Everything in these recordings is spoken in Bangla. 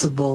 responsible.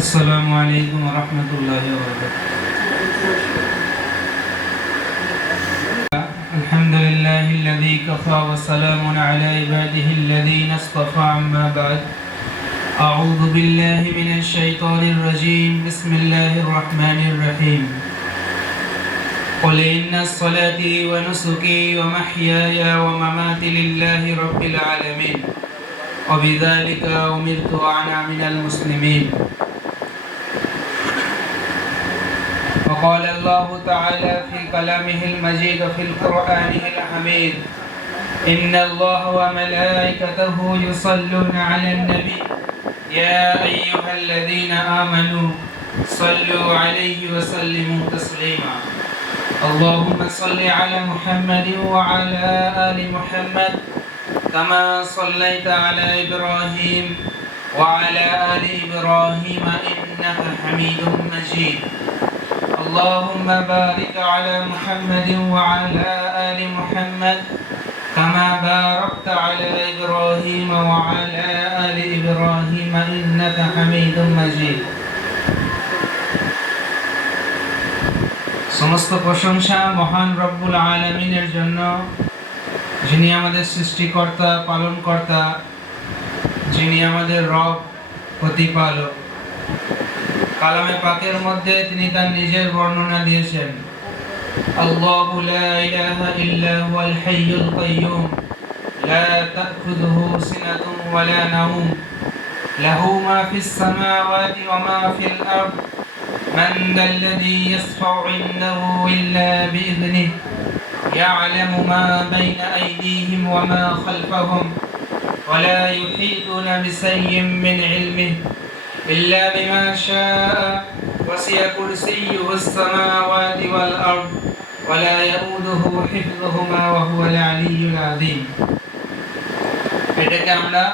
السلام عليكم ورحمة الله وبركاته. الحمد لله الذي كفى وسلام على عباده الذين اصطفى أما بعد. أعوذ بالله من الشيطان الرجيم. بسم الله الرحمن الرحيم. قل إن صلاتي ونسكي ومحياي ومماتي لله رب العالمين وبذلك أمرت وأنا من المسلمين. وقال الله تعالى في كلامه المجيد في القرآن الحميد: إن الله وملائكته يصلون على النبي يا أيها الذين آمنوا صلوا عليه وسلموا تسليما. اللهم صل على محمد وعلى آل محمد كما صليت على إبراهيم وعلى آل إبراهيم إنك حميد مجيد. اللهم بارك على محمد وعلى آل محمد كما باركت على إبراهيم وعلى آل إبراهيم إنك حميد مجيد. সমস্ত প্রশংসা মহান রব্বুল আলামিনের জন্য, যিনি আমাদের সৃষ্টিকর্তা, পালনকর্তা, যিনি আমাদের রব, প্রতিপালক। কালামে পাকের মধ্যে তিনি তার নিজের বর্ণনা দিয়েছেন: আল্লাহু লা ইলাহা ইল্লা হুয়াল হাইয়ুল কাইয়্যুম লা তাখুযুহু সিনাতুন ওয়া লা নাওম লাহু মা ফিস সামাওয়াতি ওয়া মা ফিল আরদ মান যাল্লাযী ইয়াশফাউ ইনদাহু ইল্লা বিইذনিহি ইয়া'লামু মা বাইনা আইদিহিম ওয়া মা খালফাহুম ওয়া লা ইউহীতুনা বিশাইইন মিন ইলমিহি إلا بما شاء وسع كرسيه السماوات والأرض ولا يؤوده حفظهما وهو العلي العظيم. এটাকে আমরা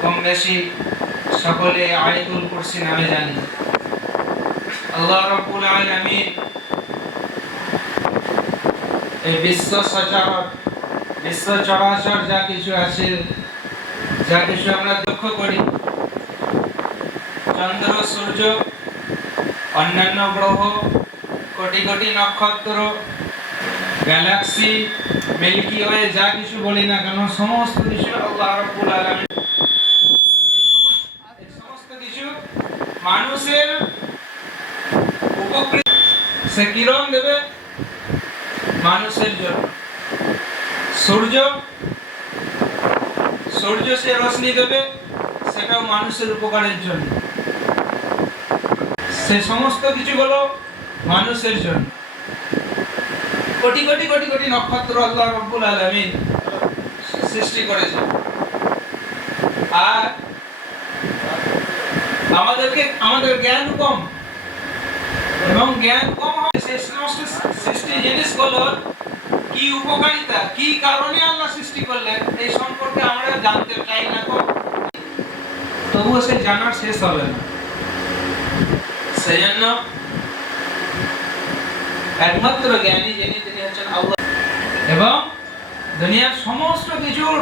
কম বেশি সকলে আয়াতুল কুরসি নামে জানি। আল্লাহ রাব্বুল আলামিন এই বিশ্ব চরাচর যা কিছু আছে, যা কিছু আমরা লক্ষ্য করি, চন্দ্র, সূর্য, অন্যান্য গ্রহ, কোটি কোটি নক্ষত্র, গ্যালাক্সি, মিল্কি ওয়ে, যা কিছু বলি না কেন, সমস্ত কিছু আল্লাহ রাব্বুল আলামিন, এই সমস্ত কিছু মানুষের উপকৃত। সে কিরণ দেবে মানুষের জন্য। সূর্য সে রশ্মি দেবে, সেটাও মানুষের উপকারের জন্য। সে সমস্ত কিছুগুলো মানুষের জন্য। কোটি কোটি কোটি কোটি নক্ষত্র আল্লাহ রাব্বুল আলামিন সৃষ্টি করেছেন। আর আমাদের জ্ঞান কম, এবং জ্ঞান কম হবে সেই সমস্ত সৃষ্টি জিনিসগুলোর কি উপকারিতা, কি কারণে আল্লাহ সৃষ্টি করলেন, এই সম্পর্কে আমরা জানতে চাই না, তবুও সে জানার শেষ হবে না। সেজন্য একমাত্র জ্ঞানী যিনি, তিনি হচ্ছেন আল্লাহ, এবং দুনিয়ার সমস্ত কিছুর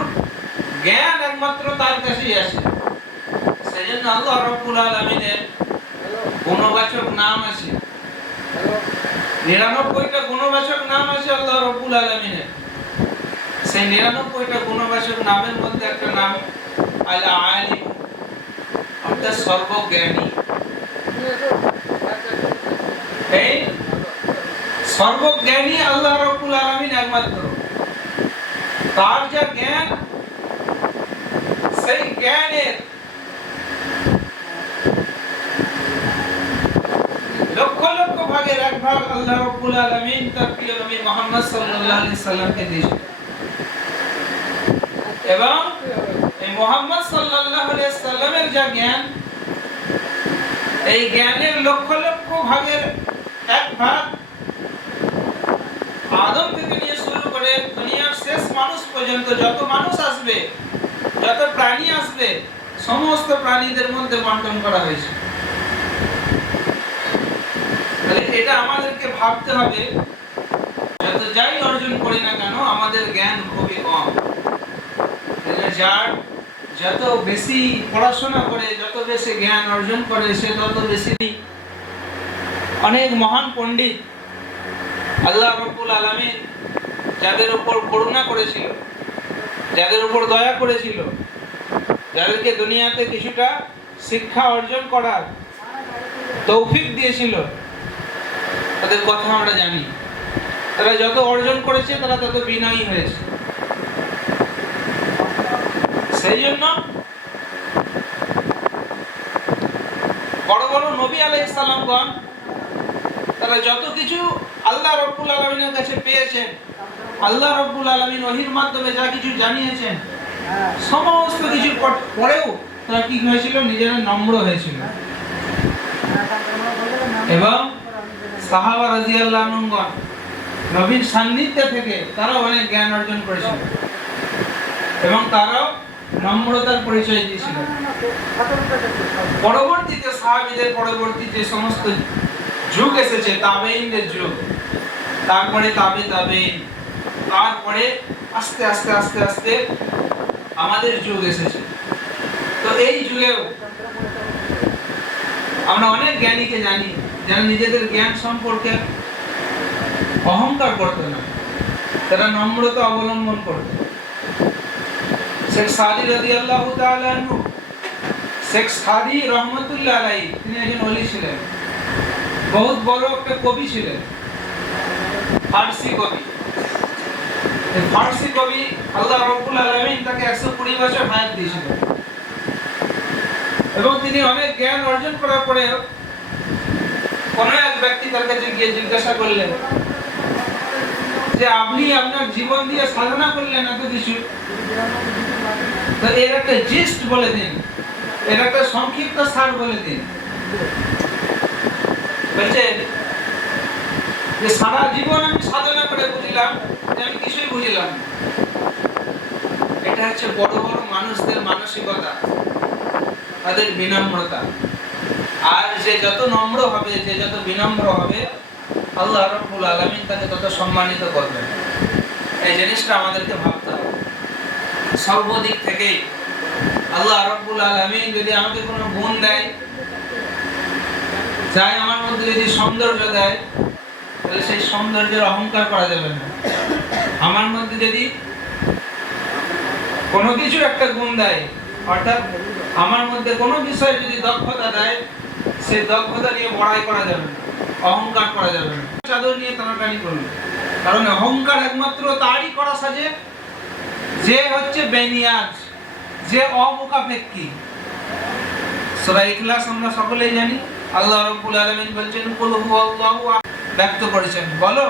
জ্ঞান একমাত্র তার কাছেই আছে। সেজন্য আল্লাহ রাব্বুল আলামিনের গুণবাচক নাম আছে, 99টা গুণবাচক নাম আছে আল্লাহ রাব্বুল আলামিনের। সেই 99টা গুণবাচক নামের মধ্যে একটা নাম আল আলিম, অর্থাৎ সর্বজ্ঞানী। এই সর্বজ্ঞানী আল্লাহ রাব্বুল আলামিন একমাত্র। তার যা জ্ঞান, সেই জ্ঞানের লক্ষ লক্ষ ভাগের এক ভাগ আল্লাহ রাব্বুল আলামিন তার প্রিয় নবী নবী মুহাম্মদ সাল্লাল্লাহু আলাইহি সাল্লামকে দিয়েছেন। এবং এই মুহাম্মদ সাল্লাল্লাহু আলাইহি সাল্লামের যা জ্ঞান, এই জ্ঞানের লক্ষ লক্ষ ভাগের এক ভাগ আদম থেকে নিয়ে শুরু করে দুনিয়ার শেষ মানুষ পর্যন্ত যত মানুষ আসবে, যত প্রাণী আসবে, সমস্ত প্রাণীদের মধ্যে বন্টন করা হয়েছে। তাহলে এটা আমাদেরকে ভাবতে হবে, যত যাই অর্জন করি না কেন আমাদের জ্ঞান খুবই কম। যার যত বেশি পড়াশোনা করে, যত বেশি জ্ঞান অর্জন করে, সে তত বেশি। অনেক মহান পণ্ডিত আল্লাহ রাব্বুল আলামিন যাদের উপর করুণা করেছিল, যাদের উপর দয়া করেছিল, যাদেরকে দুনিয়াতে কিছুটা শিক্ষা অর্জন করার তৌফিক দিয়েছিল, তাদের কথা আমরা জানি। তারা যত অর্জন করেছে তারা তত বিনয়ী হয়েছে। সেই জন্য বড় বড় নবী আলাইহিস সালামগণ তারা যত কিছু আল্লাহ রাব্বুল আলামিনের কাছে পেয়েছেন, আল্লাহ রাব্বুল আলামিন ওহীর মাধ্যমে যা কিছু জানিয়েছেন, সমস্ত কিছুর পরেও তারা কি হয়েছিল? নিজেরা নম্র হয়েছিল। এবং সাহাবা রাদিয়াল্লাহু আনহুগণ নবীর সান্নিধ্যে থেকে তারাও অনেক জ্ঞান অর্জন করেছিল এবং তারাও নম্রতার পরিচয় দিয়েছিল। পরবর্তীতে সাহাবীদের পরবর্তী যে সমস্ত যুগ এসেছে, তাবেঈনদের যুগ, তারপরে তাবেঈন, তারপরে আস্তে আস্তে আস্তে আস্তে আমাদের যুগ এসেছে। তো এই যুগেও আমরা অনেক জ্ঞানীকে জানি যারা নিজেদের জ্ঞান সম্পর্কে অহংকার করতো না, তারা নম্রতা অবলম্বন করতো। শেখ সাদি রাদিয়াল্লাহু তাআলা আনহু, শেখ সাদি রহমাতুল্লাহ আলাইহি, তিনি একজন ওলি ছিলেন, বহুত বড় একটা কবি ছিলেন, ফারসি কবি। এই ফারসি কবি আল্লাহ রাব্বুল আলামিন তাকে 120 বছর হায়াত দিয়েছিলেন এবং তিনি অনেক জ্ঞান অর্জন করার পরে কোন এক ব্যক্তি তার কাছে গিয়ে জিজ্ঞাসা করলেন যে আপনি আপনার জীবন দিয়ে সাধনা করলেন এত কিছু, তো এর একটা জিস্ট বলে দিন, এর একটা সংক্ষিপ্ত সার বলে দিন। বলছেন যে সারা জীবন আমি সাধনা করে বুঝলাম যে আমি কিছুই বুঝলাম না। এটা হচ্ছে বড় বড় মানুষদের মানসিকতা, তাদের বিনম্রতা। আর যে যত নম্র হবে, যে যত বিনম্র হবে, আল্লাহ রাব্বুল আলামিন তাকে তত সম্মানিত করবেন। এই জিনিসটা আমাদেরকে ভাবতে হবে সর্বদিক থেকে। আল্লাহ রাব্বুল আলামিন যদি আমাকে কোনো গুণ দেয়, চাই আমার মধ্যে যদি সৌন্দর্য দেয়, তাহলে সেই সৌন্দর্যের অহংকার করা যাবে না। আমার মধ্যে যদি কোনো কিছু একটা গুণ দেয়, অর্থাৎ আমার মধ্যে কোনো বিষয়ে যদি দক্ষতা দেয়, সেই দক্ষতা নিয়ে বড়াই করা যাবে না, অহংকার করা যাবে না, চাদর নিয়ে টানাটানি করবে। কারণ অহংকার একমাত্র তারই করা সাজে যে হচ্ছে বেনিয়াজ, যে অমুখাপেক্ষী। সূরা ইখলাস আমরা সকলেই জানি, আল্লাহ রাব্বুল আলামিন বলছেন কুল হুয়াল্লাহু আহাদ, ব্যক্ত করেছেন, বলো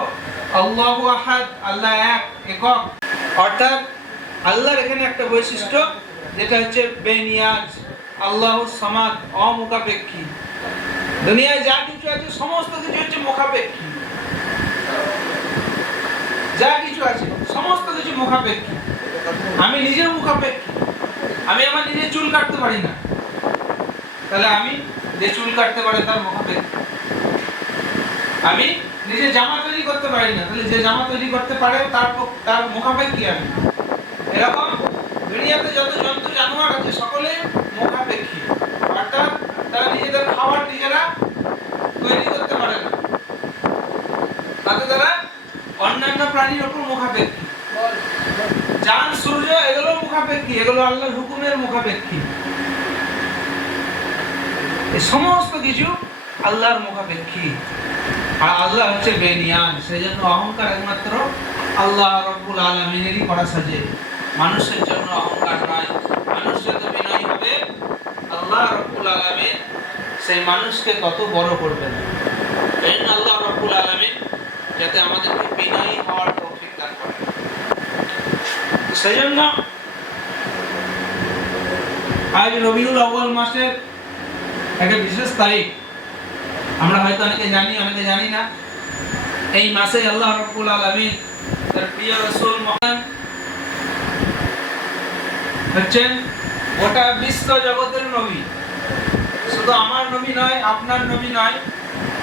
আল্লাহু আহাদ, আল্লাহ এক, একক। অর্থাৎ আল্লাহর এখানে একটা বৈশিষ্ট্য যেটা হচ্ছে বেনিয়াজ, আল্লাহুস সামাদ, অমুখাপেক্ষী। দুনিয়ায় যা কিছু আছে সমস্ত কিছু হচ্ছে মুখাপেক্ষী, যা কিছু আছে সমস্ত কিছু মুখাপেক্ষী। আমি নিজের মুখাপেক্ষী, আমি আমার নিজের চুল কাটতে পারি না, তাহলে আমি যে চুল কাটতে পারে তার মুখাপেক্ষী। আমি নিজে জামা তৈরি করতে পারি না, তাহলে যে জামা তৈরি করতে পারে তার মুখাপেক্ষী আমি। এরকম দুনিয়াতে যত জন্তু জানোয়ার আছে সকলে মুখাপেক্ষী, অর্থাৎ তারা নিজেদের খাবার নিজেরা তৈরি করতে পারে না, তাতে তারা অন্যান্য প্রাণীর উপর মুখাপেক্ষী। চাঁদ সূর্য এগুলো মুখাপেক্ষী, এগুলো আল্লাহর হুকুমের মুখাপেক্ষী। এই সমস্ত কিছু আল্লাহর মুখাপেক্ষী, আর আল্লাহ হচ্ছে বেনিয়ান। সেই জন্য অহংকার একমাত্র আল্লাহ রাব্বুল আলামিনেরই করা সাজে, মানুষের জন্য অহংকার নয়। মানুষ যত বিনয়ী হবে, আল্লাহ রাব্বুল আলামিন সেই মানুষকে তত বড় করবেন। এই জন্য আল্লাহ রাব্বুল আলামিন যাতে আমাদেরকে বিনয়ী হওয়ার তৌফিক দান করেন। সেজন্য আজ রবিউল আউয়াল মাসের একটা বিশেষ তারিখ, আমরা হয়তো অনেকে জানি অনেকে জানি না। এই মাসে আল্লাহ রাব্বুল আলামিন তার প্রিয় রাসূল মুহাম্মদ হচ্ছেন গোটা বিশ্ব জগতের নবী। শুধু আমার নবী নয়, আপনার নবী নয়,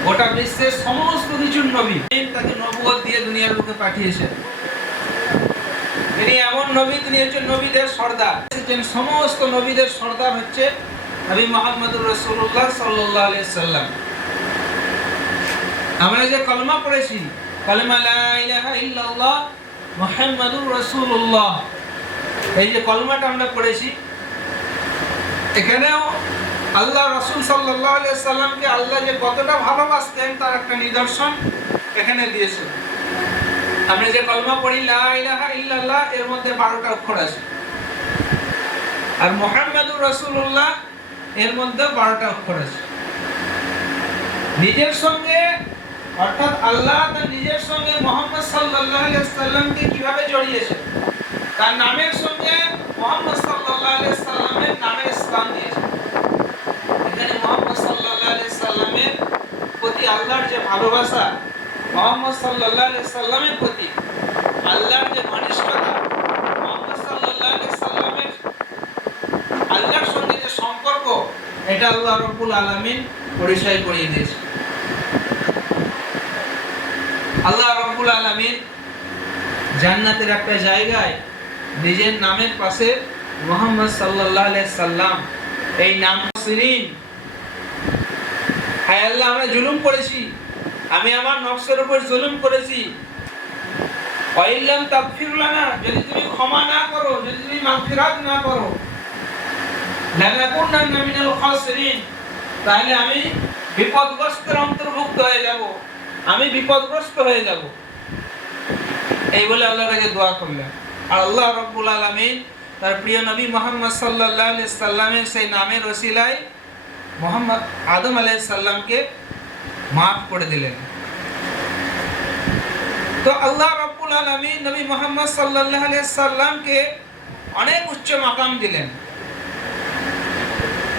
গোটা বিশ্বের সমস্ত কিছুর নবী। তাকে নবুয়ত দিয়ে দুনিয়ার বুকে পাঠিয়েছেন। তিনি এমন নবী, তিনি হচ্ছেন নবীদের সর্দার। সমস্ত নবীদের সর্দার হচ্ছে নবী মুহাম্মদুর রাসূলুল্লাহ সাল্লাল্লাহু আলাইহি সাল্লাম। আমরা যে কলমা পড়েছি, কলমা লা ইলাহা ইল্লাল্লাহ মুহাম্মাদুর রাসূলুল্লাহ, এই যে কলমাটা আমরা পড়েছি, এখানেও আল্লাহ রাসূল সাল্লাল্লাহু আলাইহি সাল্লামকে আল্লাহ যে কতটা ভালোবাসতেন তার একটা নিদর্শন এখানে দিয়েছেন। আমরা যে কলমা পড়ি লা ইলাহা ইল্লাল্লাহ, এর মধ্যে 12টা অক্ষর আছে, আর মুহাম্মাদুর রাসূলুল্লাহ এর মধ্যে 12টা অক্ষর আছে। নিজের সঙ্গে অর্থাৎ আল্লাহ তার নিজের সঙ্গে মুহাম্মদ সাল্লাল্লাহু আলাইহি সাল্লামকে কিভাবে জড়িয়েছেন, তার নামের সঙ্গে মুহাম্মদ সাল্লাল্লাহু আলাইহি সাল্লামের নামের স্থান দিয়েছেন। এখানে মুহাম্মদ সাল্লাল্লাহু আলাইহি সাল্লামের প্রতি আল্লাহর যে ভালোবাসা, মুহাম্মদ সাল্লাল্লাহু আলাইহি সাল্লামের প্রতি আল্লাহর যে ঘনিষ্ঠতা, মুহাম্মদ সাল্লাল্লাহু আলাইহি সাল্লামের আল্লাহর সঙ্গে যে সম্পর্ক, এটা আল্লাহ রাব্বুল আলামিন পরিচয় করিয়ে দিয়েছেন। আল্লাহ রাব্বুল আলামিন জান্নাতের একটা জায়গায় নিজের নামের পাশে মুহাম্মদ সাল্লাল্লাহু আলাইহি সাল্লাম এই নাম সিরিন। হায় আল্লাহ, আমরা জুলুম করেছি, আমি আমার নফসের উপর জুলুম করেছি। ওয়াইল্লাম তাগফির লানা, যদি তুমি ক্ষমা না করো, যদি তুমি মাগফিরাত না করো, লানাকুন্নান্না মিনাল খাসিরিন, তাহলে আমি বিপদগ্রস্তের অন্তর্ভুক্ত হয়ে যাব, আমি বিপদগ্রস্ত হয়ে যাব। এই বলে আল্লাহর কাছে দোয়া করলেন। আর আল্লাহ রাব্বুল আলামিন তার প্রিয় নবী মুহাম্মদ সাল্লাল্লাহু আলাইহি সাল্লামের সেই নামের ওসিলায় মুহাম্মদ আদম আলাইহিস সালামকে মাফ করে দিলেন। তো আল্লাহ রাব্বুল আলামিন নবী মুহাম্মদ সাল্লাল্লাহু আলাইহি সাল্লামকে অনেক উচ্চ মাকাম দিলেন,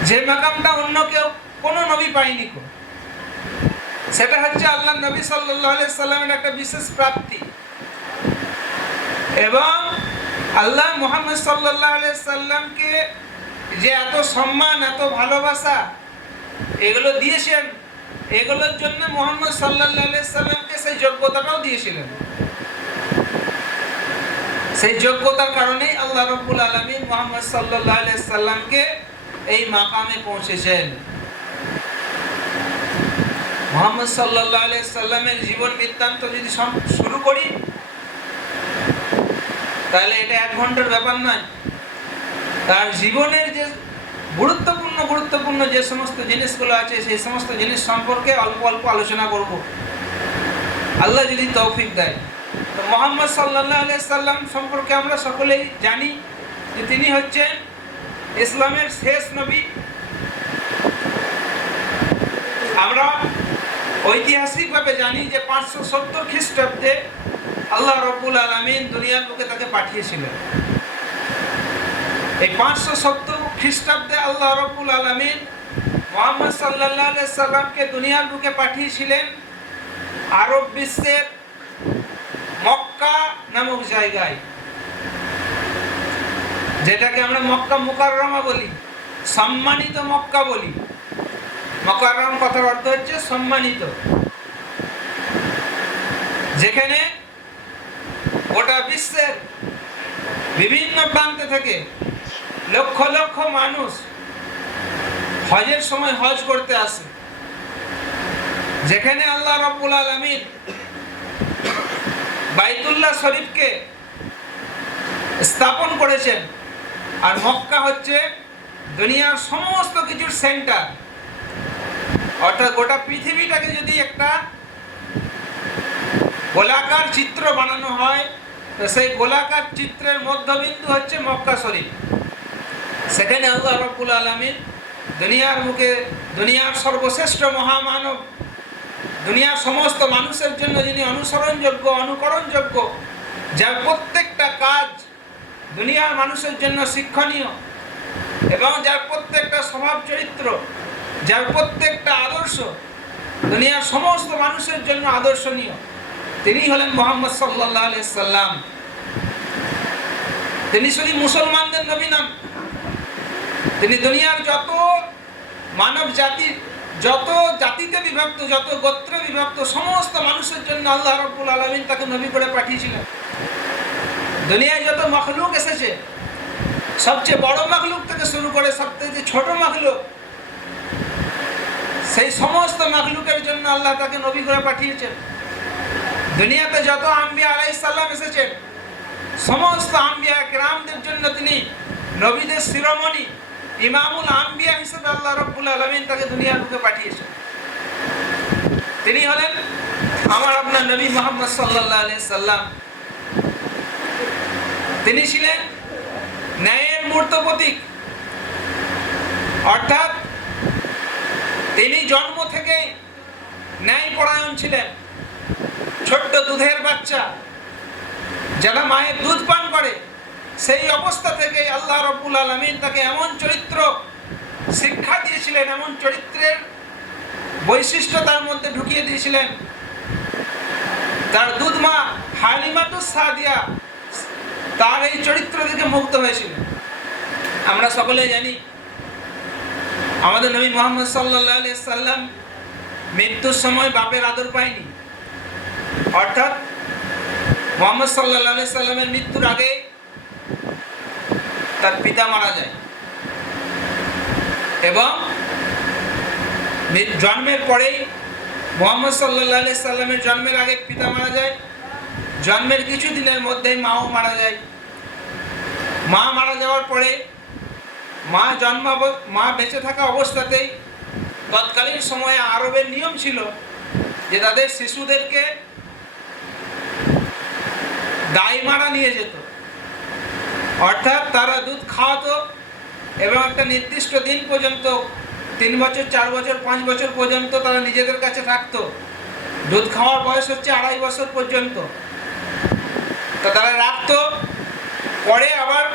যে মাকামটা অন্য কেউ কোনো নবী পায়নি। সেটা হচ্ছে আল্লাহ নবী সাল্লাল্লাহু আলাইহি সাল্লামের একটা বিশেষ প্রাপ্তি। এবং আল্লাহ মুহাম্মদ সাল্লাল্লাহু আলাইহি সাল্লামকে যে এত সম্মান, এত ভালোবাসা এগুলো দিয়েছেন, এগুলোর জন্য মুহাম্মদ সাল্লাল্লাহু আলাইহি সাল্লামকে সেই যোগ্যতাটাও দিয়েছিলেন। সেই যোগ্যতার কারণেই আল্লাহ রাব্বুল আলামিন মুহাম্মদ সাল্লাল্লাহু আলাইহি সাল্লামকে এই মাকামে পৌঁছেছেন। মুহাম্মদ সাল্লাল্লাহু আলাইহি সাল্লামের জীবন বৃত্তান্ত যদি শুরু করি, তাহলে এটা 1 ঘন্টার ব্যাপার নয়। তার জীবনের যে গুরুত্বপূর্ণ যে সমস্ত জিনিসগুলো আছে, সেই সমস্ত জিনিস সম্পর্কে অল্প অল্প আলোচনা করব, আল্লাহ যদি তৌফিক দেয়। তো মুহাম্মদ সাল্লাল্লাহু আলাইহি সাল্লাম সম্পর্কে আমরা সকলেই জানি যে তিনি হচ্ছেন ইসলামের শেষ নবী। আমরা ঐতিহাসিকভাবে জানি যে 570 খ্রিস্টাব্দে আল্লাহ রাব্বুল আলামিন দুনিয়ার বুকে তাকে পাঠিয়েছিলেন। এই 570 খ্রিস্টাব্দে আল্লাহ রাব্বুল আলামিন মুহাম্মদ সাল্লাল্লাহু আলাইহি সাল্লামকে দুনিয়ার বুকে পাঠিয়েছিলেন আরব বিশ্বের মক্কা নামক জায়গায়, যেটাকে আমরা মক্কা মুকাররমা বলি, সম্মানিত মক্কা বলি। মুকাররম কথার অর্থ হচ্ছে সম্মানিত, যেখানে গোটা বিশ্বের বিভিন্ন প্রান্ত থেকে লক্ষ লক্ষ মানুষ হজের সময় হজ করতে আসে, যেখানে আল্লাহ রাব্বুল আলামিন বাইতুল্লাহ শরীফকে স্থাপন করেছেন। আর মক্কা হচ্ছে দুনিয়ার সমস্ত কিছুর সেন্টার। অর্থাৎ গোটা পৃথিবীটাকে যদি একটা গোলাকার চিত্র বানানো হয়, তো সেই গোলাকার চিত্রের মধ্যবিন্দু হচ্ছে মক্কা শরীফ। সেখানে আল্লাহ রাব্বুল আলামিন দুনিয়ার বুকে দুনিয়ার সর্বশ্রেষ্ঠ মহামানব দুনিয়ার সমস্ত মানুষের জন্য যিনি অনুসরণযোগ্য, অনুকরণযোগ্য, যার প্রত্যেকটা কাজ দুনিয়ার মানুষের জন্য শিক্ষণীয় এবং যার প্রত্যেকটা স্বভাব চরিত্র, যার প্রত্যেকটা আদর্শ দুনিয়ার সমস্ত মানুষের জন্য আদর্শনীয়, তিনি হলেন মুহাম্মদ সাল্লাল্লাহু আলাইহি সাল্লাম। তিনি শুধু মুসলমানদের নবী নন, তিনি দুনিয়ার যত মানব জাতির, যত জাতিতে বিভক্ত, যত গোত্রে বিভক্ত সমস্ত মানুষের জন্য আল্লাহ রাব্বুল আলামিন তাকে নবী করে পাঠিয়েছিলেন। দুনিয়ায় যত মখলুক এসেছে, সবচেয়ে বড় মখলুক থেকে শুরু করে সবচেয়ে ছোট মখলুক, সেই সমস্ত মখলুকের জন্য আল্লাহ তাকে নবী করে পাঠিয়েছেন। দুনিয়াতে যত আম্বিয়া আলাইহিস সালাম এসেছেন, সমস্ত আম্বিয়া কিরামদের জন্য তিনি নবীদের শিরোমণি, ইমামুল আম্বিয়া হিসেবে আল্লাহ রাব্বুল আলামিন তাকে দুনিয়ার বুকে পাঠিয়েছেন। তিনি হলেন আমার আপনার নবী মুহাম্মদ সাল্লাল্লাহু আলাইহি সাল্লাম। তিনি ছিলেন ন্যায়ের মূর্ত প্রতীক, অর্থাৎ তিনি জন্ম থেকে ন্যায়পরায়ণ ছিলেন। ছোট্ট দুধের বাচ্চা যারা মায়ের দুধ পান করে, সেই অবস্থা থেকে আল্লাহ রাব্বুল আলামিন তাকে এমন চরিত্র শিক্ষা দিয়েছিলেন, এমন চরিত্রের বৈশিষ্ট্য তার মধ্যে ঢুকিয়ে দিয়েছিলেন। তার দুধ মা হালিমাতুস সাদিয়া তার এই চরিত্র থেকে মুগ্ধ হয়েছিলেন। আমরা সকলেই জানি আমাদের নবী মুহাম্মদ সাল্লাল্লাহু আলাইহি সাল্লাম মৃত্যুর সময় বাপের আদর পায়নি, অর্থাৎ মুহাম্মদ সাল্লাল্লাহু আলাইহি সাল্লামের মৃত্যুর আগে তার পিতা মারা যায় এবং জন্মের পরেই মুহাম্মদ সাল্লাল্লাহু আলাইহি সাল্লামের জন্মের আগে পিতা মারা যায়। জন্মের কিছু দিনের মধ্যেই মাও মারা যায়। মা মারা যাওয়ার পরে মা বেঁচে থাকা অবস্থাতেই তৎকালীন সময়ে আরবের নিয়ম ছিল যে তাদের শিশুদেরকে দাই মারা নিয়ে যেত, অর্থাৎ তারা দুধ খাওয়াতো এবং একটা নির্দিষ্ট দিন পর্যন্ত 3 বছর 4 বছর 5 বছর পর্যন্ত তারা নিজেদের কাছে থাকতো। দুধ খাওয়ার বয়স হচ্ছে 2.5 বছর পর্যন্ত, তো তারা রাখতো, পরে আবার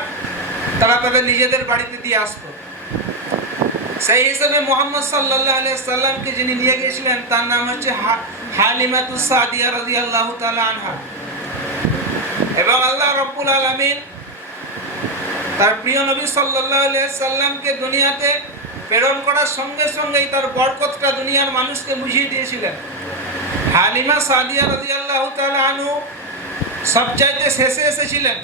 তারা তাদের নিজেদের বাড়িতে দিয়ে আসতো। সেই হিসেবে মুহাম্মদ সাল্লাল্লাহু আলাইহি সাল্লামকে যিনি নিয়ে গিয়েছিলেন তার নাম হচ্ছে হালিমাতুস সাদিয়া রাদিয়াল্লাহু তাআলা আনহা। এবং আল্লাহ রাব্বুল আলামিন তার প্রিয় নবী সাল্লাল্লাহু আলাইহি সাল্লামকে দুনিয়াতে প্রেরণ করার সঙ্গে সঙ্গেই তার বরকতটা দুনিয়ার মানুষকে বুঝিয়ে দিয়েছিলেন। হালিমা সাদিয়া রাদিয়াল্লাহু তাআলা আনহু সবচাইতে শেষে এসেছিলেন।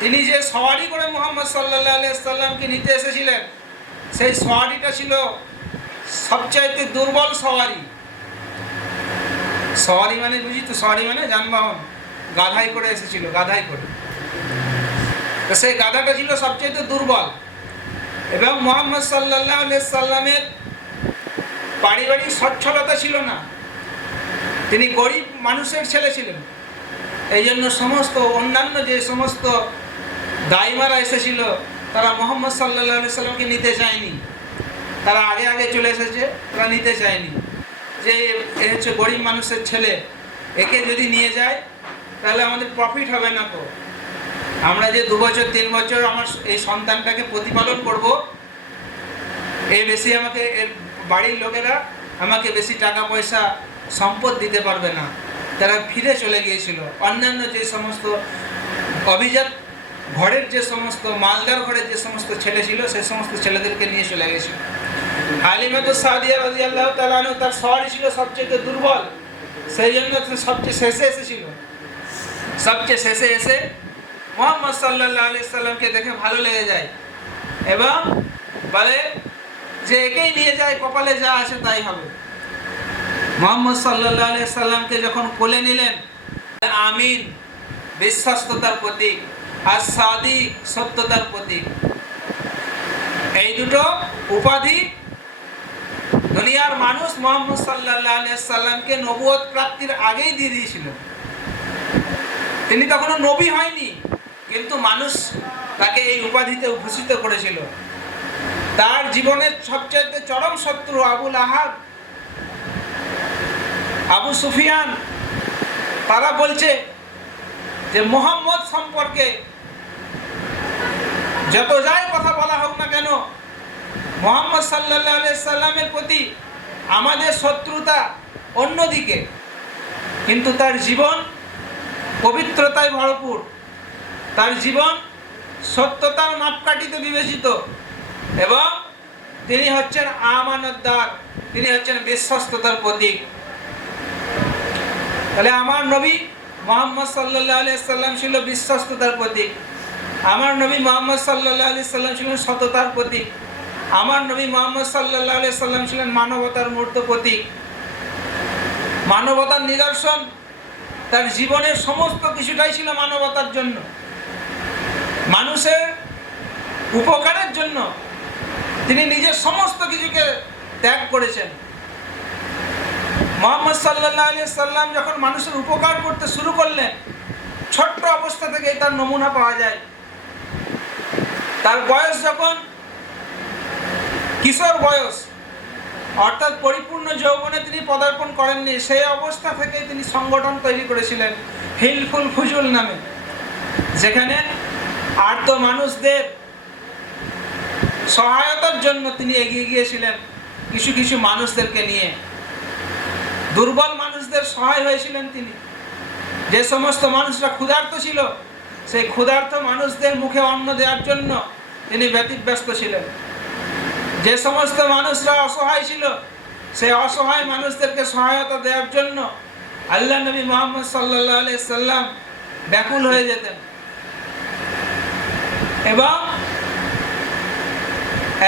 তিনি যে সওয়ারি করে মুহাম্মদ সাল্লাল্লাহু আলাইহি সাল্লামকে নিতে এসেছিলেন, সেই সওয়ারিটা ছিল সবচাইতে দুর্বল সওয়ারি। সওয়ারি মানে বুঝি তো, সওয়ারি মানে যানবাহন, গাধাই করে এসেছিল, গাধাই করে। তো সেই গাধাটা ছিল সবচাইতে দুর্বল। এবং মুহাম্মদ সাল্লাল্লাহু আলাইহি সাল্লামের পারিবারিক সচ্ছলতা ছিল না, তিনি গরিব মানুষের ছেলে ছিলেন। এই জন্য সমস্ত অন্যান্য যে সমস্ত দাইমারা এসেছিল তারা মুহাম্মদ সাল্লাল্লাহু আলাইহি সাল্লামকে নিতে চায়নি, তারা আগে আগে চলে এসেছে, তারা নিতে চায়নি যে এ হচ্ছে গরিব মানুষের ছেলে, একে যদি নিয়ে যায় তাহলে আমাদের প্রফিট হবে না। তো আমরা যে 2 বছর 3 বছর আমার এই সন্তানটাকে প্রতিপালন করব, এই বেশি আমাকে এর বাড়ির লোকেরা আমাকে বেশি টাকা পয়সা সম্পদ দিতে পারবে না। তারা ফিরে চলে গিয়েছিল। অন্যান্য যে সমস্ত অভিজাত ঘরের যে সমস্ত মালদার ঘরের যে সমস্ত ছেলে ছিল, সেই সমস্ত ছেলেদেরকে নিয়ে চলে গেছিল। হালিমাতুস সাদিয়া রাদিয়াল্লাহু তাআলা আনহা তার সওয়ারি ছিল সবচেয়ে দুর্বল, সেই জন্য সবচেয়ে শেষে এসেছিল। সবচেয়ে শেষে এসে মুহাম্মদ সাল্লাল্লাহু আলাইহি সাল্লামকে দেখে ভালো লেগে যায় এবং বলে যে একেই নিয়ে যায়, কপালে যা আছে তাই হবে। মুহাম্মদ সাল্লাল্লাহু আলাইহি সাল্লামকে যখন কোলে নিলেন, আমিন বিশ্বস্ততার প্রতীক, আর সাদিক সত্যতার প্রতীক, এই দুটো উপাধি দুনিয়ার মানুষ মুহাম্মদ সাল্লাল্লাহু আলাইহি সাল্লামকে নবুয়ত প্রাপ্তির আগেই দিয়ে দিয়েছিল। তিনি তখনও নবী হয়নি, কিন্তু মানুষ তাকে এই উপাধিতে ভূষিত করেছিল। তার জীবনের সবচেয়ে চরম শত্রু আবু লাহাব আবু সুফিয়ান তারা বলছে যে মুহাম্মদ সম্পর্কে যত যাই কথা বলা হোক না কেন, মুহাম্মদ সাল্লাল্লাহু আলাইহি সাল্লামের প্রতি আমাদের শত্রুতা অন্যদিকে, কিন্তু তার জীবন পবিত্রতায় ভরপুর, তার জীবন সত্যতার মাপকাঠিতে বিবেচিত, এবং তিনি হচ্ছেন আমানতদার, তিনি হচ্ছেন বিশ্বস্ততার প্রতীক। তাহলে আমার নবী মুহাম্মদ সাল্লাল্লাহু আলাইহি সাল্লাম ছিল বিশ্বস্ততার প্রতীক, আমার নবী মুহাম্মদ সাল্লাল্লাহু আলাইহি সাল্লাম ছিলেন সততার প্রতীক, আমার নবী মুহাম্মদ সাল্লাল্লাহু আলাইহি সাল্লাম ছিলেন মানবতার মূর্ত প্রতীক, মানবতার নিদর্শন। তার জীবনের সমস্ত কিছুটাই ছিল মানবতার জন্য, মানুষের উপকারের জন্য তিনি নিজের সমস্ত কিছুকে ত্যাগ করেছেন। মুহাম্মদ সাল্লাল্লাহু আলাইহি সাল্লাম যখন মানুষের উপকার করতে শুরু করলেন, ছোট্ট অবস্থা থেকেই তার নমুনা পাওয়া যায়। তার বয়স যখন কিশোর বয়স, অর্থাৎ পরিপূর্ণ যৌবনে তিনি পদার্পণ করেননি, সেই অবস্থা থেকেই তিনি সংগঠন তৈরি করেছিলেন হিলফুল ফুজুল নামে, যেখানে আর্ত মানুষদের সহায়তার জন্য তিনি এগিয়ে গিয়েছিলেন কিছু কিছু মানুষদেরকে নিয়ে। দুর্বল মানুষদের সহায় হয়েছিলেন তিনি। যে সমস্ত মানুষরা ক্ষুধার্ত ছিল, সেই ক্ষুধার্ত মানুষদের মুখে অন্ন দেওয়ার জন্য তিনি ব্যতিব্যস্ত ছিলেন। যে সমস্ত মানুষরা অসহায় ছিল, সেই অসহায় মানুষদেরকে সহায়তা দেওয়ার জন্য আল্লাহ নবী মুহাম্মদ সাল্লাল্লাহু আলাইহি সাল্লাম ব্যাকুল হয়ে যেতেন। এবং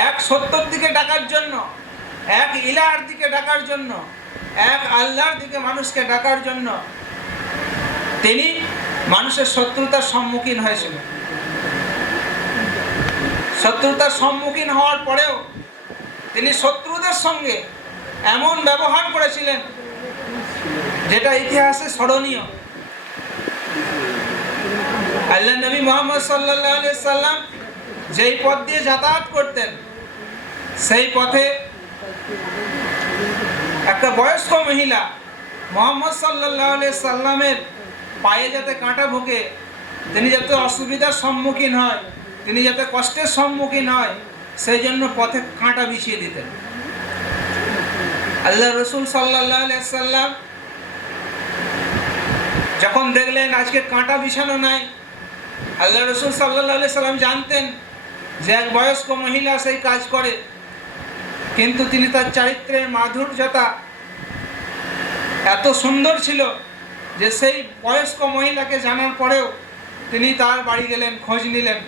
এক সত্যর দিকে ডাকার জন্য, এক ইলার দিকে ডাকার জন্য, এক আল্লাহর দিকে মানুষকে ডাকার জন্য তিনি মানুষের শত্রুতার সম্মুখীন হয়েছিলেন। শত্রুতার সম্মুখীন হওয়ার পরেও তিনি শত্রুদের সঙ্গে এমন ব্যবহার করেছিলেন যেটা ইতিহাসে স্মরণীয়। আল্লাহ নবী মুহাম্মদ সাল্লাল্লাহু আলাইহি সাল্লাম যেই পথ দিয়ে যাতায়াত করতেন, সেই পথে একটা বয়স্ক মহিলা মুহাম্মদ সাল্লাল্লাহু আলাইহি সাল্লামের পায়ে যাতে কাঁটা ঢোকে, তিনি যাতে অসুবিধার সম্মুখীন হয়, তিনি যাতে কষ্টের সম্মুখীন হয়, সেই জন্য পথে কাঁটা বিছিয়ে দিতেন। আল্লাহ রসুল সাল্লাল্লাহু আলাইহি সাল্লাম যখন দেখলেন আজকে কাঁটা বিছানো নাই, আল্লাহ রসুল সাল্লাল্লাহু আলাইহি সাল্লাম জানতেন যে এক বয়স্ক মহিলা সেই কাজ করে, কিন্তু তিনি তার চারিত্রের মাধুর্যতা এত সুন্দর ছিল যে সেই বয়স্ক মহিলাকে জানার পরেও তিনি তার বাড়ি গেলেন, খোঁজ নিলেন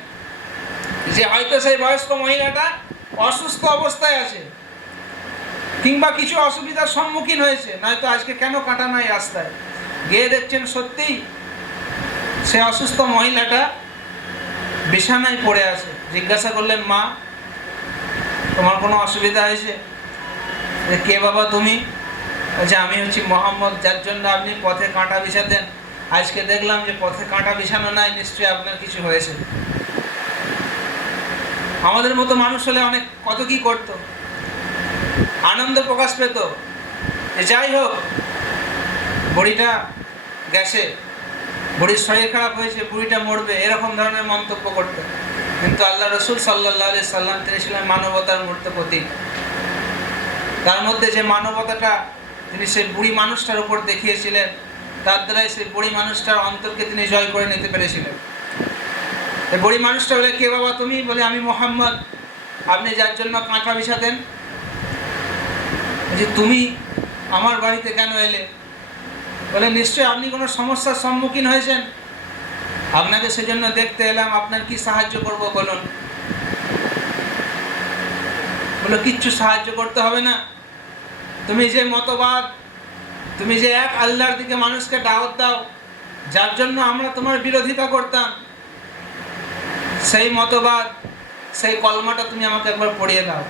যে হয়তো সেই বয়স্ক মহিলাটা অসুস্থ অবস্থায় আছে, কিংবা কিছু অসুবিধার সম্মুখীন হয়েছে, নয়তো আজকে কেন কাঁটা নাই রাস্তায়। গিয়ে দেখছেন সত্যিই সে অসুস্থ মহিলাটা বিছানায় পড়ে আছে। জিজ্ঞাসা করলেন, মা, তোমার কোনো অসুবিধা হয়েছে? কে বাবা তুমি? বলছে, আমি হচ্ছি মোহাম্মদ, যার জন্য আপনি পথে কাঁটা বিছাতেন। আজকে দেখলাম যে পথে কাঁটা বিছানো নাই, নিশ্চয়ই আপনার কিছু হয়েছে। আমাদের মতো মানুষ হলে অনেক কত কি করত, আনন্দ প্রকাশ পেত, যাই হোক বুড়িটা গেছে, বুড়ির শরীর খারাপ হয়েছে, বুড়িটা মরবে, এরকম ধরনের মন্তব্য করত। কিন্তু আল্লাহ রসুল সাল্লাল্লাহু আলাইহি সাল্লাম তিনি ছিলেন মানবতার মূর্ত প্রতীক। তার মধ্যে যে মানবতাটা তিনি সেই বুড়ি মানুষটার উপর দেখিয়েছিলেন, তার দ্বারাই সেই বুড়ি মানুষটার অন্তরকে তিনি জয় করে নিতে পেরেছিলেন। এই বুড়ি মানুষটা বলে, কে বাবা তুমি? বলে, আমি মোহাম্মদ, আপনি যার জন্য কাঁটা বিছাতেন। যে তুমি আমার বাড়িতে কেন এলে? বলে, নিশ্চয়ই আপনি কোনো সমস্যার সম্মুখীন হয়েছেন, আপনাকে সেজন্য দেখতে এলাম, আপনার কি সাহায্য করব বলুন। বলে, কিচ্ছু সাহায্য করতে হবে না, তুমি যে মতবাদ, তুমি যে এক আল্লাহর দিকে মানুষকে দাওয়াত দাও, যার জন্য আমরা তোমার বিরোধিতা করতাম, সেই মতবাদ, সেই কলমাটা তুমি আমাকে একবার পড়িয়ে দাও।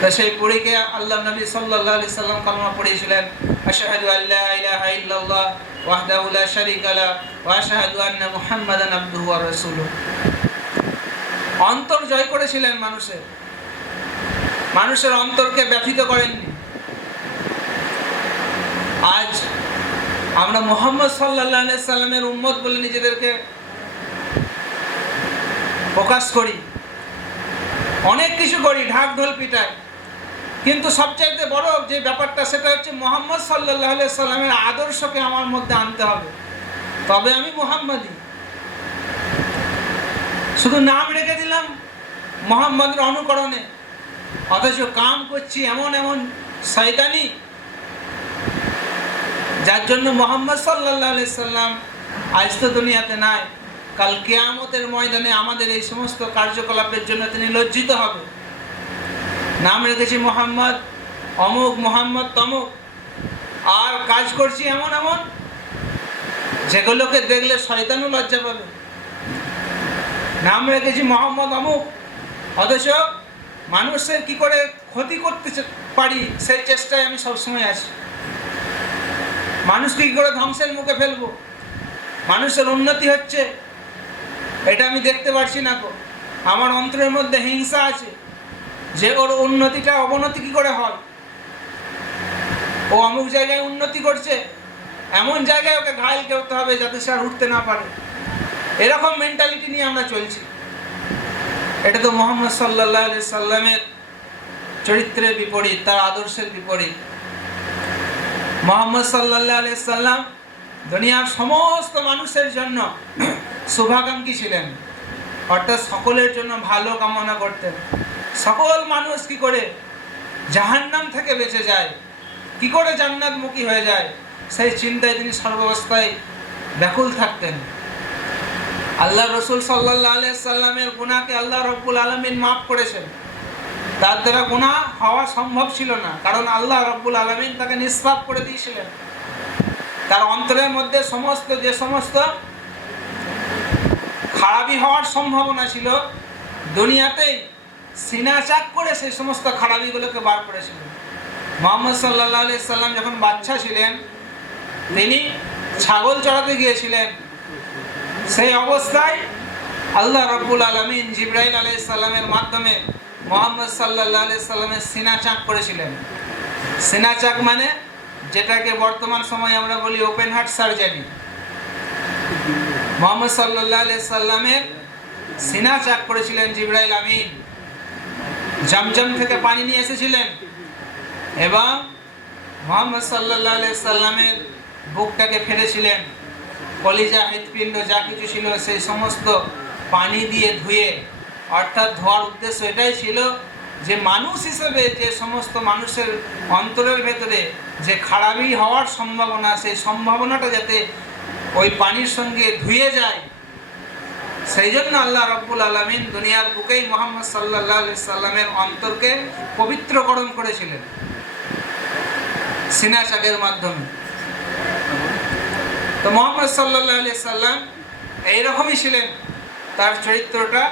তো সেই পড়িকে আল্লাহ নবী সাল্লাল্লাহু আলাইহি সাল্লাম কলমা পড়িয়েছিলেন, আশহাদু আল্লা ইলাহা ইল্লাল্লাহ ওয়াহদাহু লা শারীকা লাহু ওয়া আশহাদু আন্না মুহাম্মাদান আবদুহু ওয়া রাসূলুহু। অন্তর জয় করেছিলেন মানুষের অন্তরকে ব্যথিত করেননি। আজ আমরা মুহাম্মদ সাল্লাল্লাহু আলাইহি সাল্লামের উম্মত বলে নিজেদেরকে প্রকাশ করি, অনেক কিছু করি, ঢাক ঢোল পিটাই, কিন্তু সবচাইতে বড় যে ব্যাপারটা সেটা হচ্ছে মুহাম্মদ সাল্লাল্লাহু আলাইহি সাল্লামের আদর্শকে আমার মধ্যে আনতে হবে, তবে আমি মুহাম্মাদি। শুধু নাম রেখে দিলাম মুহাম্মদের অনুকরণে, অথচ কাম করছি এমন এমন শয়তানি যার জন্য মুহাম্মদ সাল্লাল্লাহু আলাইহি সাল্লাম আজ তো দুনিয়াতে নাই, কাল কিয়ামতের ময়দানে আমাদের এই সমস্ত কার্যকলাপের জন্য তিনি লজ্জিত হবে। নাম রেখেছি মুহাম্মদ অমুক, মুহাম্মদ তমুক, আর কাজ করছি এমন এমন যেগুলোকে দেখলে শয়তানও লজ্জা পাবে। নাম রেখেছি মুহাম্মদ অমুক, অথচ মানুষের কি করে ক্ষতি করতে পারি সেই চেষ্টায় আমি সবসময় আছি। মানুষকে কি করে ধ্বংসের মুখে ফেলবো, মানুষের উন্নতি হচ্ছে এটা আমি দেখতে পারছি না। তো আমার অন্তরের মধ্যে হিংসা আছে যে ওর উন্নতিটা অবনতি কি করে হয়। ও অমুক জায়গায় উন্নতি করছে, এমন জায়গায় ওকে ঘায়েল করতে হবে যাতে সে আর উঠতে না পারে। এরকম মেন্টালিটি নিয়ে আমরা চলছি। এটা তো মুহাম্মদ সাল্লাল্লাহু আলাইহি সাল্লামের চরিত্রের বিপরীত, তার আদর্শের বিপরীত। মুহাম্মদ সাল্লাল্লাহু আলাইহি সাল্লাম দুনিয়ার সমস্ত মানুষের জন্য শুভাকাঙ্ক্ষী ছিলেন, অর্থাৎ সকলের জন্য ভালো কামনা করতেন। সকল মানুষ কি করে জাহান্নাম থেকে বেঁচে যায়, কি করে জান্নাতমুখী হয়ে যায়, সেই চিন্তায় তিনি সর্বাবস্থায় ব্যাকুল থাকতেন। আল্লাহ রসুল সাল্লাল্লাহু আলাইহি সাল্লামের গুনাহকে আল্লাহ রব্বুল আলামিন মাফ করেছেন। তার দ্বারা গুনাহ হওয়া সম্ভব ছিল না, কারণ আল্লাহ রব্বুল আলামিন তাকে নিষ্পাপ করে দিয়েছিলেন। তার অন্তরের মধ্যে যে সমস্ত খারাপি হওয়ার সম্ভাবনা ছিল, দুনিয়াতেই সিনা চাক করে সেই সমস্ত খারাপিগুলোকে বার করেছিলেন। মুহাম্মদ সাল্লাল্লাহু আলাইহি সাল্লাম যখন বাচ্চা ছিলেন, তিনি ছাগল চড়াতে গিয়েছিলেন। সেই অবস্থায় আল্লাহ রাব্বুল আলামিন জিবরাইল আলাইহিস সালামের মাধ্যমে মুহাম্মদ সাল্লাল্লাহু আলাইহি সাল্লামের সিনা চাক করেছিলেন। সিনা চাক মানে যেটাকে বর্তমান সময়ে আমরা বলি ওপেন হার্ট সার্জারি। মুহাম্মদ সাল্লাল্লাহু আলাইহি সাল্লামের সিনা চাক করেছিলেন জিবরাইল আমিন। জমজম থেকে পানি নিয়ে এসেছিলেন এবং মুহাম্মদ সাল্লাল্লাহু আলাইহি সাল্লামের বুকটাকে ফেলেছিলেন। কলিজা, হৃৎপিণ্ড যা কিছু ছিল সেই সমস্ত পানি দিয়ে ধুয়ে, অর্থাৎ ধোয়ার উদ্দেশ্য এটাই ছিল যে মানুষ হিসেবে যে সমস্ত মানুষের অন্তরের ভেতরে যে খারাপি হওয়ার সম্ভাবনা, সেই সম্ভাবনাটা যাতে ওই পানির সঙ্গে ধুয়ে যায়, সেই জন্য আল্লাহ রাব্বুল আলামিন দুনিয়ার বুকেই মুহাম্মদ সাল্লাল্লাহু আলাইহি সাল্লামের অন্তরকে পবিত্রকরণ করেছিলেন সিনা চাকের মাধ্যমে। তো মুহাম্মদ সাল্লাল্লাহু আলাইহি সাল্লাম এইরকমই ছিলেন, তার চরিত্রটা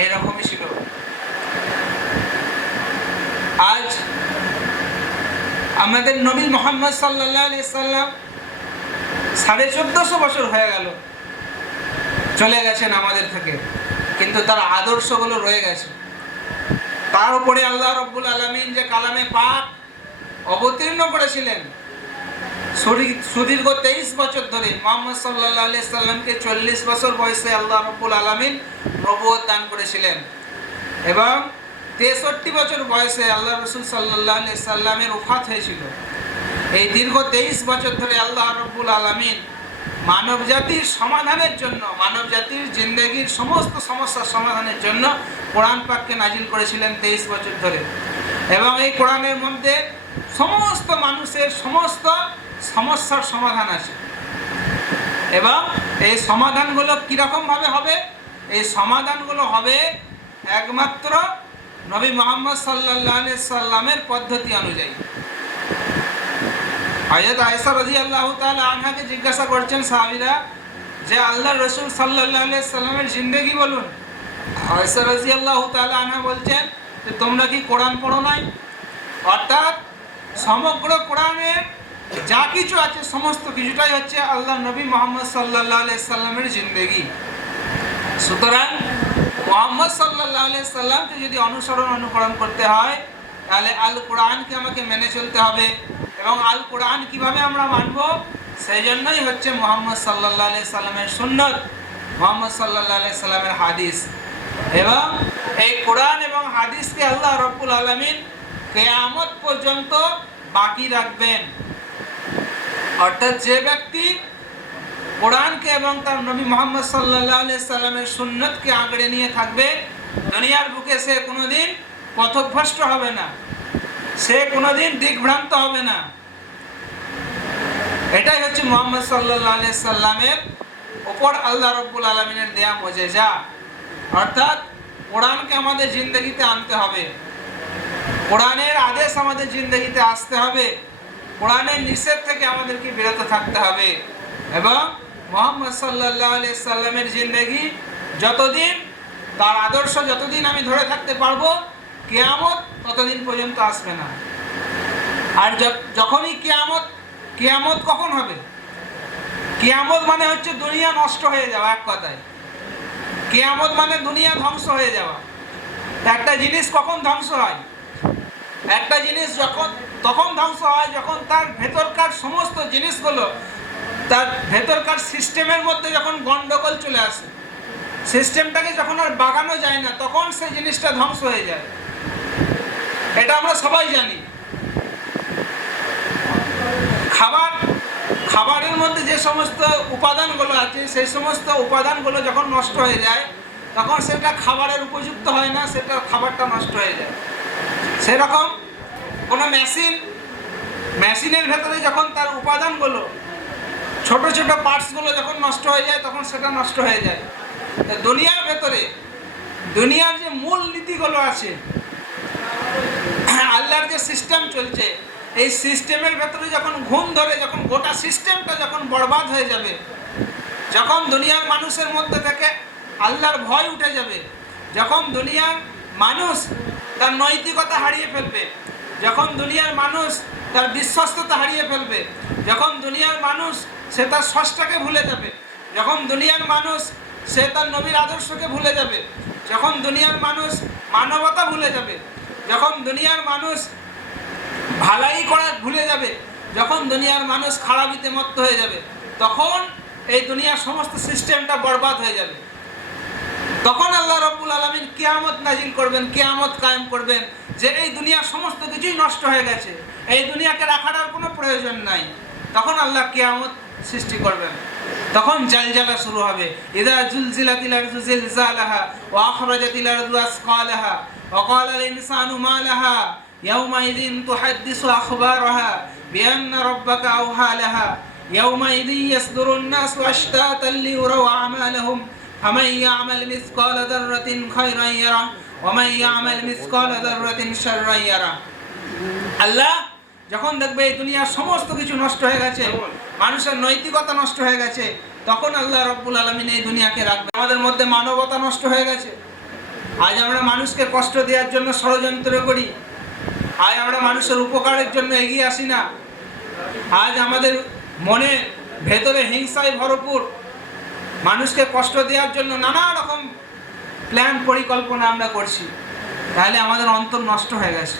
এইরকমই ছিল। আজ আমাদের নবী মুহাম্মদ সাল্লাল্লাহু আলাইহি সাল্লাম 1450 বছর হয়ে গেল, চলে গেছেন আমাদের থেকে, কিন্তু তার আদর্শগুলো রয়ে গেছে। তার উপরে আল্লাহ রাব্বুল আলামিন যে কালামে পাক অবতীর্ণ করেছিলেন, সুদীর্ঘ 23 বছর ধরে মুহাম্মদ সাল্লাল্লাহু আলাইহি সাল্লামকে 40 বছর বয়সে আল্লাহ রাব্বুল আলামিন নবুয়ত দান করেছিলেন এবং 63 বছর বয়সে আল্লাহ রাসূল সাল্লাল্লাহু আলাইহি সাল্লামের ওফাত হয়েছিল। এই দীর্ঘ 23 বছর ধরে আল্লাহ রাব্বুল আলামিন মানব জাতির সমাধানের জন্য, মানব জাতির জিন্দেগির সমস্ত সমস্যার সমাধানের জন্য কোরআন পাককে নাজিল করেছিলেন 23 বছর ধরে। এবং এই কোরআনের মধ্যে সমস্ত মানুষের সমস্ত সমস্যার সমাধান আছে। এবং এই সমাধানগুলো কীরকমভাবে হবে? এই সমাধানগুলো হবে একমাত্র নবী মুহাম্মদ সাল্লাল্লাহু আলাইহি সাল্লামের পদ্ধতি অনুযায়ী। হযরত আয়েশা রাদিয়াল্লাহু তাআলা আনহাকে জিজ্ঞাসা করছেন সাহাবীরা যে আল্লাহর রাসূল সাল্লাল্লাহু আলাইহি সাল্লামের জিন্দেগি বলুন। আয়েশা রাদিয়াল্লাহু তাআলা আনহা বলছেন যে তোমরা কি কোরআন পড়ো নাই? অর্থাৎ সমগ্র কোরআনের যা কিছু আছে সমস্ত কিছুটাই হচ্ছে আল্লাহ নবী মুহাম্মদ সাল্লাল্লাহু আলাইহি সাল্লামের জিন্দেগি। সুতরাং মুহাম্মদ সাল্লাল্লাহু আলাইহি সাল্লামকে যদি অনুকরণ করতে হয় তাহলে আল কোরআনকে আমাকে মেনে চলতে হবে এবং আল কোরআন কিভাবে আমরা মানব, সেই জন্যই হচ্ছে মুহাম্মদ সাল্লাল্লাহু আলাইহি সাল্লামের সুন্নত, মুহাম্মদ সাল্লাল্লাহু আলাইহি সাল্লামের হাদিস। এবং এই কোরআন এবং হাদিসকে আল্লাহ রাব্বুল আলামিন কিয়ামত পর্যন্ত বাকি রাখবেন। অর্থাৎ যে ব্যক্তি কোরআনকে এবং তার নবী মুহাম্মদ সাল্লাল্লাহু আলাইহি সাল্লামের সুন্নতকে আঁকড়ে নিয়ে থাকবে, দুনিয়ার বুকে সে কোনোদিন পথভ্রষ্ট হবে না, সে কোনোদিন দিকভ্রান্ত হবে না। এটাই হচ্ছে মুহাম্মদ সাল্লাল্লাহু আলাইহি সাল্লামের উপর আল্লাহ রাব্বুল আলামিনের দেয়া মুজিজা। অর্থাৎ কোরআনকে আমাদের জিন্দগিতে আনতে হবে, কোরআনের আদেশ আমাদের জিন্দগিতে আসতে হবে, কোরআনের নিষেধ থেকে আমাদেরকে বিরত থাকতে হবে। এবং মুহাম্মদ সাল্লাল্লাহু আলাইহি সাল্লামের জিন্দগি যতদিন, তার আদর্শ যতদিন আমি ধরে থাকতে পারবো, কিয়ামত ততদিন পর্যন্ত আসবে না। আর যখনই কিয়ামত কখন হবে? কিয়ামত মানে হচ্ছে দুনিয়া নষ্ট হয়ে যাওয়া, এক কথায় কিয়ামত মানে দুনিয়া ধ্বংস হয়ে যাওয়া। একটা জিনিস কখন ধ্বংস হয়? একটা জিনিস তখন ধ্বংস হয় যখন তার ভেতরকার সমস্ত জিনিসগুলো, তার ভেতরকার সিস্টেমের মধ্যে যখন গন্ডগোল চলে আসে, সিস্টেমটাকে যখন আর বাগানো যায় না, তখন সেই জিনিসটা ধ্বংস হয়ে যায়। এটা আমরা সবাই জানি। খাবারের মধ্যে যে সমস্ত উপাদানগুলো আছে, সেই সমস্ত উপাদানগুলো যখন নষ্ট হয়ে যায়, তখন সেটা খাবারের উপযুক্ত হয় না, সেটা খাবারটা নষ্ট হয়ে যায়। সেরকম কোনো মেশিনের ভেতরে যখন তার উপাদানগুলো, ছোট ছোট পার্টসগুলো যখন নষ্ট হয়ে যায়, তখন সেটা নষ্ট হয়ে যায়। দুনিয়ার ভেতরে দুনিয়ার যে মূল নীতিগুলো আছে, আল্লাহর যে সিস্টেম চলছে, এই সিস্টেমের ভেতরে যখন ঘুম ধরে, যখন গোটা সিস্টেমটা যখন বরবাদ হয়ে যাবে, যখন দুনিয়ার মানুষের মধ্যে থেকে আল্লাহর ভয় উঠে যাবে, যখন দুনিয়ার মানুষ তার নৈতিকতা হারিয়ে ফেলবে, যখন দুনিয়ার মানুষ তার বিশ্বস্ততা হারিয়ে ফেলবে, যখন দুনিয়ার মানুষ সে তার স্রষ্টাকে ভুলে যাবে, যখন দুনিয়ার মানুষ সে তার নবীর আদর্শকে ভুলে যাবে, যখন দুনিয়ার মানুষ মানবতা ভুলে যাবে, যখন দুনিয়ার মানুষ ভালাই করা ভুলে যাবে, যখন দুনিয়ার মানুষ খারাপিতে মত্ত হয়ে যাবে, তখন এই দুনিয়ার সমস্ত সিস্টেমটা বরবাদ হয়ে যাবে। তখন আল্লাহ রাব্বুল আলামিন কিয়ামত নাজিল করবেন, কিয়ামত কায়েম করবেন, যে এই দুনিয়ার সমস্ত কিছুই নষ্ট হয়ে গেছে, এই দুনিয়াকে রাখার আর কোনো প্রয়োজন নাই। তখন আল্লাহ কিয়ামত সৃষ্টি করবেন, তখন জালজালা শুরু হবে। ইযা জুলজিলাতিল আরদু জিলজালাহা ওয়া আখরাজাতিল আরদু আসকালাহা ওয়া ক্বালাল ইনসানু মা লাহা ইয়াওমাইযিন তুহাদ্দিসু আখবারাহা বিআন্না রাব্বাকা আওহা লাহা ইয়াওমাইযিন ইয়াসদুরুন নাসু আশতাতান লিয়ুরাউ আমালাহুম ফামান ইয়া'মাল মিসকালা যাররাতিন খায়রান ইয়ারা ওয়া মান ইয়া'মাল মিসকালা যাররাতিন শাররান ইয়ারা। আল্লাহ যখন দেখবে এই দুনিয়ার সমস্ত কিছু নষ্ট হয়ে গেছে, মানুষের নৈতিকতা নষ্ট হয়ে গেছে, তখন আল্লাহ রাব্বুল আলামিন এই দুনিয়াকে রাখবে। আমাদের মধ্যে মানবতা নষ্ট হয়ে গেছে। আজ আমরা মানুষকে কষ্ট দেওয়ার জন্য ষড়যন্ত্র করি, আজ আমরা মানুষের উপকারের জন্য এগিয়ে আসি না, আজ আমাদের মনে ভেতরে হিংসায় ভরপুর, মানুষকে কষ্ট দেওয়ার জন্য নানা রকম প্ল্যান পরিকল্পনা আমরা করছি। তাহলে আমাদের অন্তর নষ্ট হয়ে গেছে।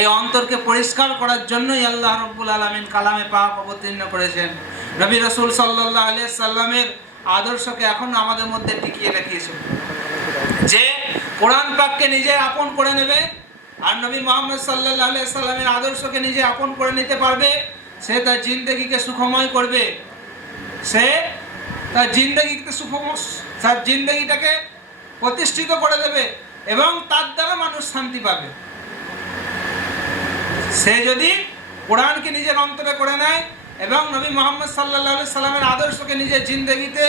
এই অন্তরকে পরিষ্কার করার জন্যই আল্লাহ রাব্বুল আলামিন কালামে পাক অবতীর্ণ করেছেন। নবী রাসূল সাল্লাল্লাহু আলাইহি সাল্লামের আদর্শকে এখন আমাদের মধ্যে টিকিয়ে রেখেছেন, যে কোরআন পাককে নিজে আপন করে নেবে আর নবী মুহাম্মদ সাল্লাল্লাহু আলাইহি সাল্লামের আদর্শকে নিজে আপন করে নিতে পারবে, সে তার জিন্দেগিকে সুখময় করবে, সে তার জিন্দেগিটাকে প্রতিষ্ঠিত করে দেবে এবং তার দ্বারা মানুষ শান্তি পাবে। সে যদি কোরআনকে নিজের অন্তরে করে নেয় এবং নবী মুহাম্মদ সাল্লাল্লাহু আলাইহি সাল্লামের আদর্শকে নিজের জিন্দেগিতে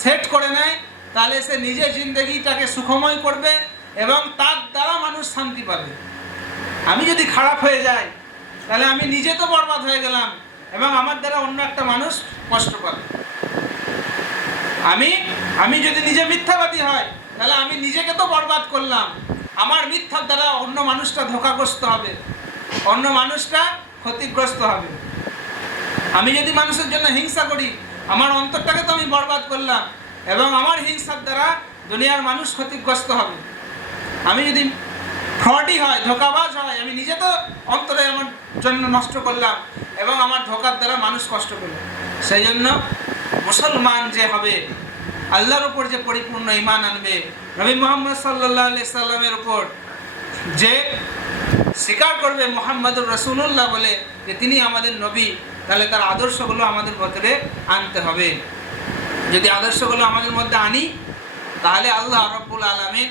সেট করে নেয়, তাহলে সে নিজের জিন্দেগিটাকে সুখময় করবে এবং তার দ্বারা মানুষ শান্তি পাবে। আমি যদি খারাপ হয়ে যাই, তাহলে আমি নিজে তো বরবাদ হয়ে গেলাম এবং আমার দ্বারা অন্য একটা মানুষ কষ্ট পাবে। আমি যদি নিজে মিথ্যাবাদী হয়, তাহলে আমি নিজেকে তো বরবাদ করলাম, আমার মিথ্যার দ্বারা অন্য মানুষটা ধোঁকাগ্রস্ত হবে, অন্য মানুষটা ক্ষতিগ্রস্ত হবে। আমি যদি মানুষের জন্য হিংসা করি, আমার অন্তরটাকে তো আমি বরবাদ করলাম এবং আমার হিংসার দ্বারা দুনিয়ার মানুষ ক্ষতিগ্রস্ত হবে। আমি যদি ফ্রডি হয়, ধোঁকাবাজ হয়, আমি নিজে তো অন্তরে আমার জন্য নষ্ট করলাম এবং আমার ধোঁকার দ্বারা মানুষ কষ্ট পেল। সেই জন্য মুসলমান যে হবে, আল্লাহর উপর যে পরিপূর্ণ ঈমান আনবে, নবী মুহাম্মদ সাল্লাল্লাহু আলাইহি সাল্লামের উপর যে স্বীকার করবে মুহাম্মাদুর রাসূলুল্লাহ বলে যে তিনি আমাদের নবী, তাহলে তার আদর্শগুলো আমাদের ভিতরে আনতে হবে। যদি আদর্শগুলো আমাদের মধ্যে আনি, তাহলে আল্লাহ রাব্বুল আলামিন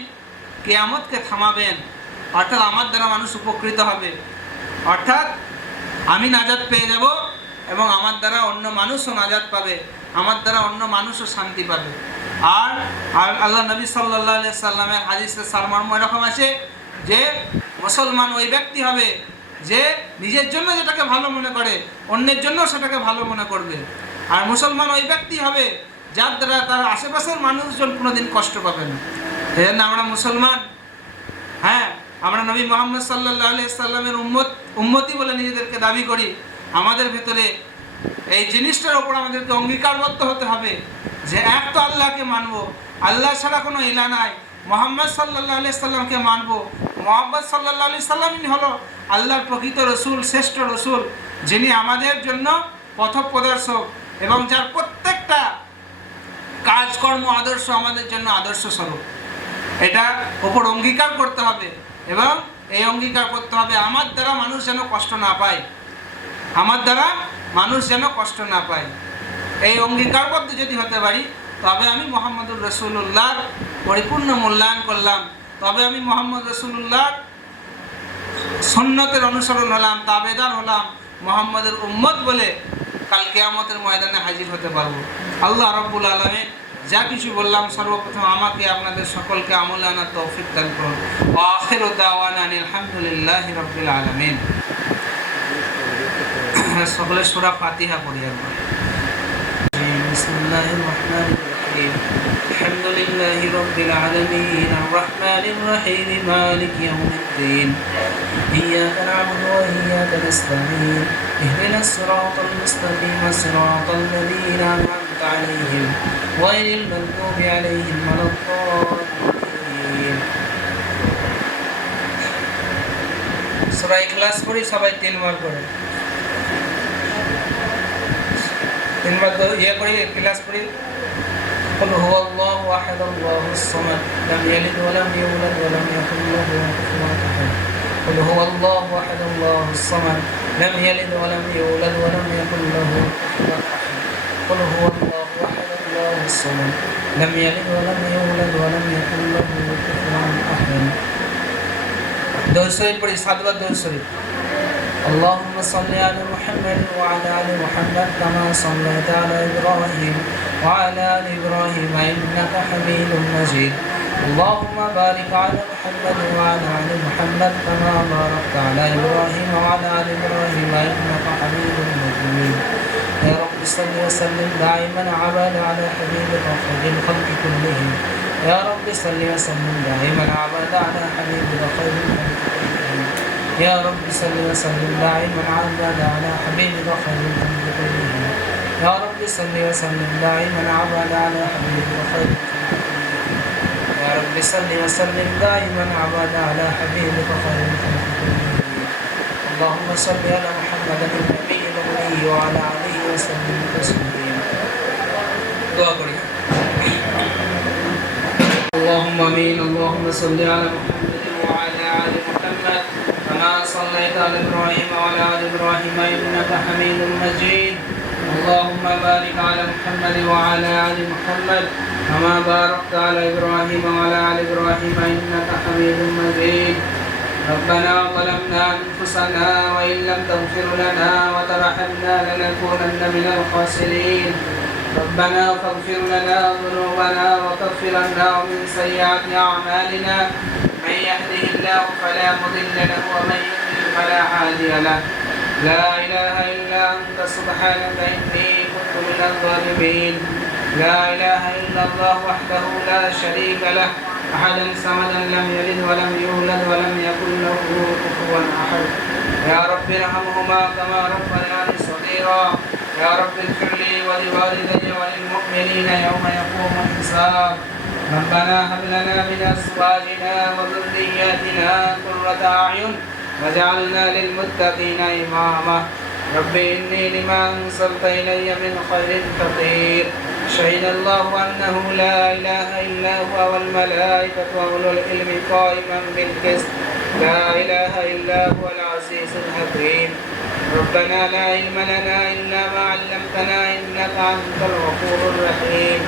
কিয়ামতকে থামাবেন, অর্থাৎ আমার দ্বারা মানুষ উপকৃত হবে, অর্থাৎ আমি নাজাত পেয়ে যাব এবং আমার দ্বারা অন্য মানুষও নাজাত পাবে, আমার দ্বারা অন্য মানুষও শান্তি পাবে। আর আল্লাহ নবী সাল্লাল্লাহু আলাইহি সাল্লামের হাদিসে সারমর্ম এরকম আছে যে মুসলমান ওই ব্যক্তি হবে যে নিজের জন্য যেটাকে ভালো মনে করে অন্যের জন্য সেটাকে ভালো মনে করবে। আর মুসলমান ওই ব্যক্তি হবে যার দ্বারা তার আশেপাশের মানুষজন কোনোদিন কষ্ট পাবে না। এই জন্য আমরা মুসলমান, হ্যাঁ, আমরা নবী মুহাম্মদ সাল্লাল্লাহু আলাইহি সাল্লামের উম্মতি বলে নিজেদেরকে দাবি করি। আমাদের ভেতরে এই জিনিসটার ওপর আমাদেরকে অঙ্গীকারবদ্ধ হতে হবে যে এক তো আল্লাহকে মানবো, আল্লাহ ছাড়া কোনো ইলা নাই, মুহাম্মদ সাল্লাল্লাহু আলাইহি সাল্লামকে মানবো। মুহাম্মদ সাল্লাল্লাহু আলাইহি সাল্লামই হলো আল্লাহর প্রকৃত রসুল, শ্রেষ্ঠ রসুল, যিনি আমাদের জন্য পথপ্রদর্শক এবং যার প্রত্যেকটা কাজকর্ম আদর্শ আমাদের জন্য আদর্শ স্বরূপ। এটা ওপর অঙ্গীকার করতে হবে এবং এই অঙ্গীকার করতে হবে আমার দ্বারা মানুষ যেন কষ্ট না পায়, আমার দ্বারা মানুষ যেন কষ্ট না পায়। এই অঙ্গীকারবদ্ধ যদি হতে পারি, তবে আমি মুহাম্মদুর রাসূলুল্লাহর পরিপূর্ণ মূল্যায়ন করলাম, তবে আমি মুহাম্মদ রাসূলুল্লাহর সুন্নতের অনুসরণ হলাম, তাবেদার হলাম, মুহাম্মদের উম্মত বলে কাল কিয়ামতের ময়দানে হাজির হতে পারবো। আল্লাহ রাব্বুল আলামিন যা কিছু বললাম সর্বপ্রথম আমাকে আপনাদের সকলকে আমলে আনার তৌফিক দান করুন। ওয়া আখিরু দাওয়ানা আলহামদুলিল্লাহি রাব্বিল আলামিন। সকলে সূরা ফাতিহা পড়ি একবার। বিসমিল্লাহির রহমানির রহিম। আলহামদুলিল্লাহি রাব্বিল আলামিন আর রহমানির রহিম মালিকি ইয়াউমিদ্দিন। ইয়্যাকা না'বুদু ওয়া ইয়্যাকা নাস্তাঈন। ইহদিনাস সিরাতাল মুস্তাকিম সিরাতাল লাযীনা আন'আমতা আলাইহিম গায়রিল মাগদুবি আলাইহিম ওয়ালাদ-দাল্লিন। সূরা ইখলাস পড়ি সবাই 3 বার করে। 3 বার ইয়া করি, ইখলাস পড়ি। قل هو الله احد الله الصمد لم يلد ولم يولد ولم يكن له كفوا احد. قل هو الله احد الله الصمد لم يلد ولم يولد ولم يكن له كفوا احد. قل هو الله احد الله الصمد لم يلد ولم يولد ولم يكن له كفوا احد. درود شريف পড়ি 7 বার درود شريف. اللهم صل على محمد وعلى ال محمد كما صليت على ابراهيم وعلى ال ابراهيم انك حميد مجيد. اللهم بارك على محمد وعلى ال محمد كما باركت على ابراهيم وعلى ال ابراهيم انك حميد مجيد. يا رب صل وسلم دائما ابدا على حبيبك خير الخلق كلهم. يا رب صل وسلم دائما ابدا على حبيبك خير الخلق كلهم. يا رب صل وسلم دائما ابدا على حبيبك خير الخلق كلهم. يا رب صل وسلم دائما ابدا على حبيبك خير الخلق كلهم. يا رب صل وسلم دائما ابدا على حبيبك خير الخلق كلهم. اللهم صل على محمد النبي الامي وعلى اله وسلم تسليما. دعاء করি। اللهم امين. اللهم صل على محمد وعلى ال محمد كما صليت على ابراهيم وعلى ال ابراهيم انك حميد مجيد. اللهم بارك على محمد وعلى ال محمد كما باركت على ابراهيم وعلى ال ابراهيم انك حميد مجيد. ربنا ظلمنا انفسنا وان لم تغفر لنا وترحمنا لنكونن من الخاسرين. ربنا فاغفر لنا ذنوبنا وكفر عنا من سيئات اعمالنا. من يهده الله فلا مضل له ومن يضلل فلا هادي له. لا اله الا انت سبحانك اني كنت من الظالمين. لا اله الا الله وحده لا شريك له احدا صمدا لم يلد ولم يولد ولم يكن له كفوا احد. يا رب ارحمهما كما ربياني صغيرا. يا رب اغفر لي ولوالدي وللمؤمنين يوم يقوم الحساب. ربنا هب لنا من ازواجنا وذرياتنا قرة اعين وجعلنا للمتقين إماما رب إني لما أنزلت إلي من خير فقير شهد الله أنه لا إله إلا هو والملائكة وأولو العلم قائما بالقسط لا إله إلا هو العزيز الحكيم ربنا لا علم لنا إلا ما علمتنا إنك أنت الغفور الرحيم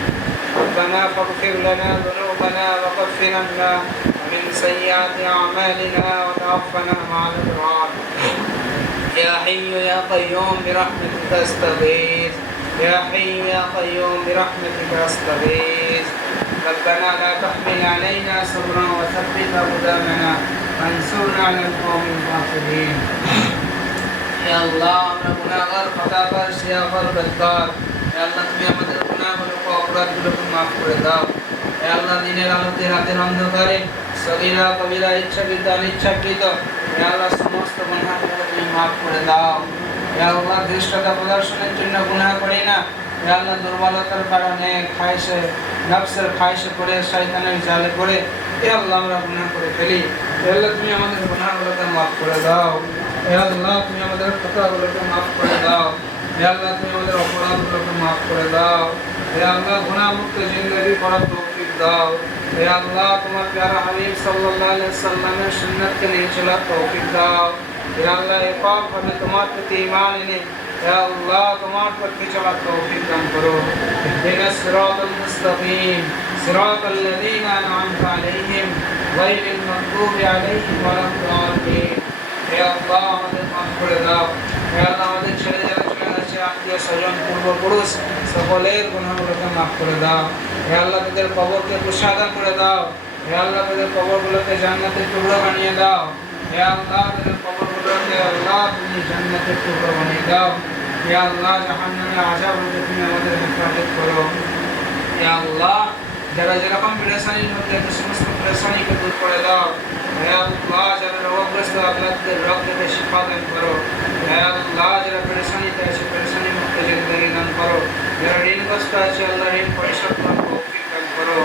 ربنا فاغفر لنا ذنوبنا وكفر عنا ومن سيئات أعمالنا وتوفنا مع الأبرار يا حي يا قيوم برحمتك أستغيث يا حي يا قيوم برحمتك أستغيث ربنا لا تحمل علينا صبرا وثبت أقدامنا وانصرنا على القوم الكافرين يا الله আমরা গুনাহগার খতাকার শিয়াফর বেদকার হে আল্লাহ তুমি আমাদের গুনাহগুলো অপরাধগুলোকে মাফ করে দাও হে আল্লাহ দিনের আলোতে রাতের অন্ধকারে সগীরা কবিরা ইচ্ছাকৃত অনিচ্ছাকৃত হে আল্লাহ সমস্ত গুনাহগুলো তুমি মাফ করে দাও হে আল্লাহ ধৃষ্টতা প্রদর্শনের জন্য গুনাহ করি না হে আল্লাহ দুর্বলতার কারণে খায়েশে নফসের খায়েশে পড়ে শয়তানের জালে পড়ে হে আল্লাহ আমরা গুনাহ করে ফেলি হে আল্লাহ তুমি আমাদের গুনাহগুলোকে মাফ করে দাও হে আল্লাহ তুমি আমাদের খতাগুলোকে মাফ করে দাও হে আল্লাহ তুমি আমাদের অপরাধগুলোকে মাফ করে দাও হে আল্লাহ গুনাহমুক্ত জিন্দেগি করার তৌফিক দাও হে আল্লাহ তোমার প্যারা হাবিব সাল্লাল্লাহু আলাইহি সাল্লামের সুন্নাতকে নিয়ে চলার তৌফিক দাও হে আল্লাহ পাক ভাবে তোমার প্রতি ঈমান এনে হে আল্লাহ তোমার প্রতি চলার তৌফিক দান করো ইহদিনাস সিরাতাল মুস্তাকিম সিরাতাল লাযীনা আন'আমতা আলাইহিম গায়রিল মাগদুবি আলাইহিম ওয়ালাদ-দাল্লিন হে আল্লাহ আমাদের মাফ করে দাও হে আল্লাহ আমাদের ছেড়ে যারা চলে গেছে আত্মীয় স্বজন পূর্বপুরুষ সকলের গুনাহগুলোকে মাফ করে দাও হে আল্লাহ তাদের কবরকে কুশাদা করে দাও হে আল্লাহ তাদের কবরগুলোকে জান্নাতের টুকরো বানিয়ে দাও হে আল্লাহ তাদের কবরগুলোকে আল্লাহ তুমি জান্নাতের টুকরো বানিয়ে দাও হে আল্লাহ জাহান্নামের আযাব হতে তুমি আমাদের হেফাজত করো হে আল্লাহ যারা যেরকম পেরেশানির মধ্যে আছে সমস্ত পেরেশানিকে দূর করে দাও হে আল্লাহ যারা রোগগ্রস্ত আল্লাহদের রোগ থেকে শিফা দান করো হে আল্লাহ যারা পেরেশানিতে আছে পেরেশানি মুক্ত জিন্দেগি দান করো যারা ঋণগ্রস্ত আছে আল্লাহ ঋণ পরিশোধ করার তৌফিক দান করো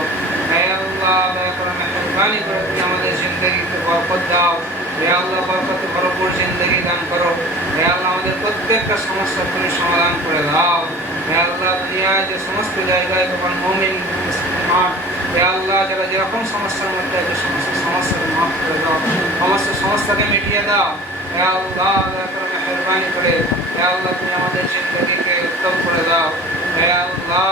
হে আল্লাহ দয়া করে মেহেরবানি করে তুমি আমাদের জিন্দেগিতে বরকত দাও হে আল্লাহ বরকতে ভরপুর জিন্দেগি দান করো হে আল্লাহ আমাদের প্রত্যেকটা সমস্যা তুমি সমাধান করে দাও হে আল্লাহ দুনিয়ায় যে সমস্ত জায়গায় তোমার মুমিন মুসলমান হে আল্লাহ যারা যেরকম সমস্যার মধ্যে আছে সমস্ত সমস্যাকে মাফ করে দাও সমস্ত সমস্যাকে মিটিয়ে দাও হে আল্লাহ দয়া করে মেহেরবানি করে হে আল্লাহ তুমি আমাদের জিন্দেগিকে উত্তম করে দাও হে আল্লাহ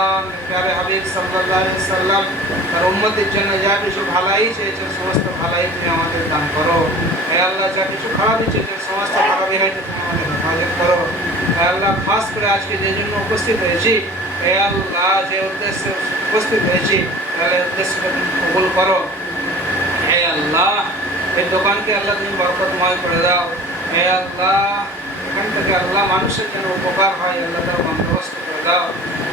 প্যারে হাবিব সাল্লাল্লাহু আলাইহি সাল্লাম তার উম্মতের জন্য যা কিছু ভালাই চেয়েছেন সমস্ত ভালাই তুমি আমাদের দান করো হে আল্লাহ যা কিছু খারাপই চেয়েছেন সমস্ত খারাপই হয়তো তুমি আমাদের হেফাজত করো হে আল্লাহ খাস করে আজকে যে জন্য উপস্থিত হয়েছি হে আল্লাহ যে উদ্দেশ্যে উপস্থিত হয়েছি তাহলে উদ্দেশ্যটা তুমি কবুল করো হে আল্লাহ এই দোকানকে আল্লাহ তুমি বরকতময় করে দাও হে আল্লাহ এখান থেকে আল্লাহ মানুষের জন্য উপকার হয় আল্লাহ তার বন্দোবস্ত করে দাও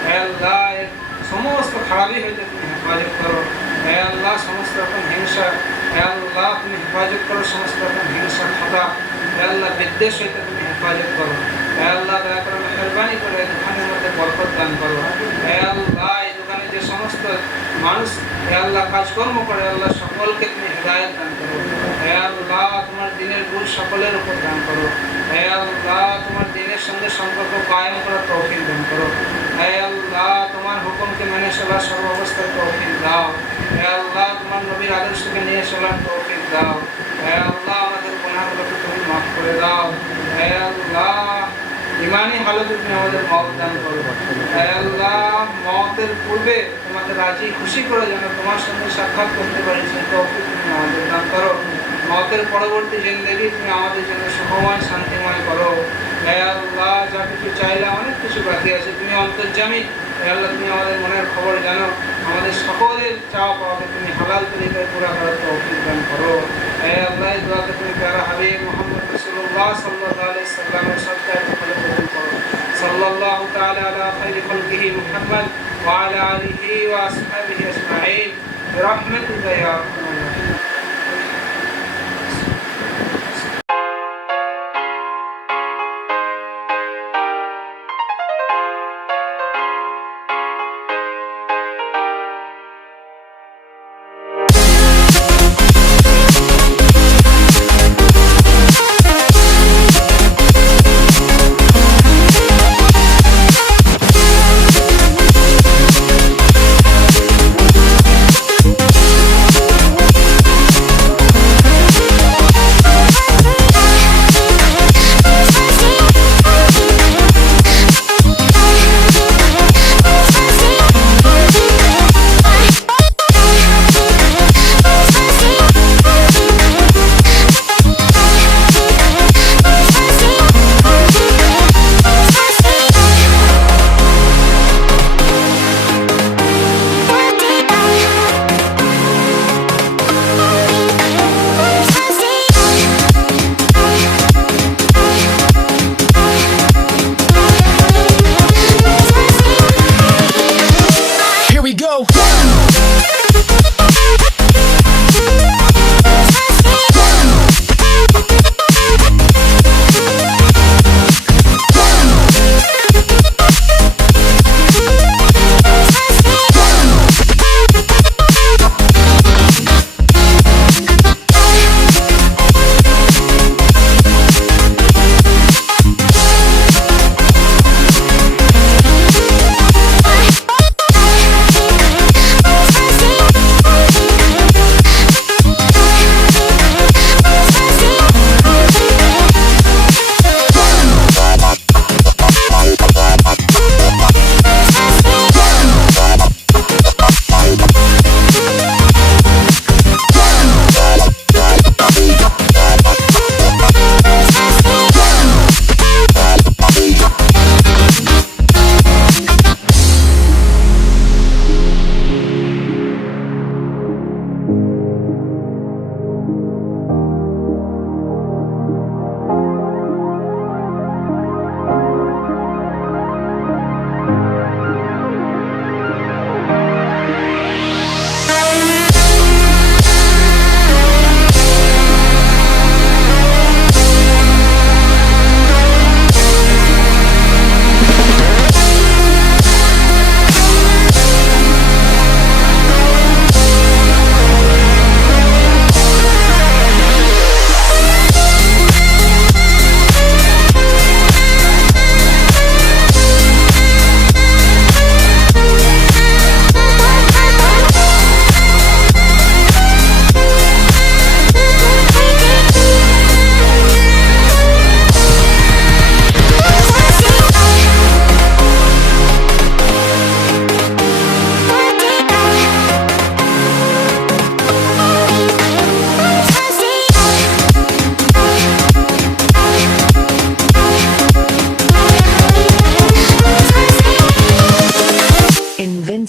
হে আল্লাহ এর সমস্ত খারাপই হইতে তুমি হেফাজত করো হে আল্লাহ সমস্ত রকম হিংসা হে আল্লাহ তুমি হেফাজত করো সমস্ত রকম হিংসা খাতা হে আল্লাহ বিদ্বেষ হইতে তুমি হেফাজত করো হে আল্লাহ দয়া করে মেহেরবানি করে দোকানের মধ্যে বরকত দান করো হে আল্লাহ এই দোকানে যে সমস্ত মানুষ হে আল্লাহ কাজকর্ম করে আল্লাহ সকলকে তুমি হেদায়েত দান করো হে আল্লাহ তোমার দিনের বুঝ সকলের উপর দান করো হে আল্লাহ তোমার দিনের সঙ্গে সম্পর্ক কায়েম করার তৌফিক দান করো হে আল্লাহ তোমার হুকুমকে মেনে চলার সর্বাবস্থায় তৌফিক দাও হে আল্লাহ তোমার নবীর আদর্শকে নিয়ে চলার তৌফিক দাও হে আল্লাহ আমাদের গুনাহগুলোকে তুমি মাফ করে দাও হে আল্লাহ ইমানি হালতে তুমি আমাদের মওত দান করো হে আল্লাহ মওতের পূর্বে তোমাকে রাজি খুশি করে যেন তোমার সঙ্গে সাক্ষাৎ করতে পারি সেই তৌফিক তুমি আমাদের দান করো মওতের পরবর্তী জিন্দেগি তুমি আমাদের জন্য সুখময় শান্তিময় করো হে আল্লাহ যা কিছু চাইলে অনেক কিছু বাকি আছে তুমি অন্তর্যামী হে আল্লাহ তুমি আমাদের মনের খবর জানো আমাদের সকলের চাওয়া পাওয়াকে তুমি হালাল তরিকায় পুরা করার তৌফিক দান করো হে আল্লাহ এই দোয়াকে তুমি প্যারা হাবিব মুহাম্মদ রাসূলুল্লাহ সাল্লাল্লাহু আলাইহি সাল্লামের সদকায় কবুল করো সাল্লাল্লাহু তাআলা আলা খায়রি খালকিহি মুহাম্মদ ওয়া আলা আলিহি ওয়া আসহাবিহি আজমাইন বিরহমাতিকা ইয়া আরহামার রাহিমিন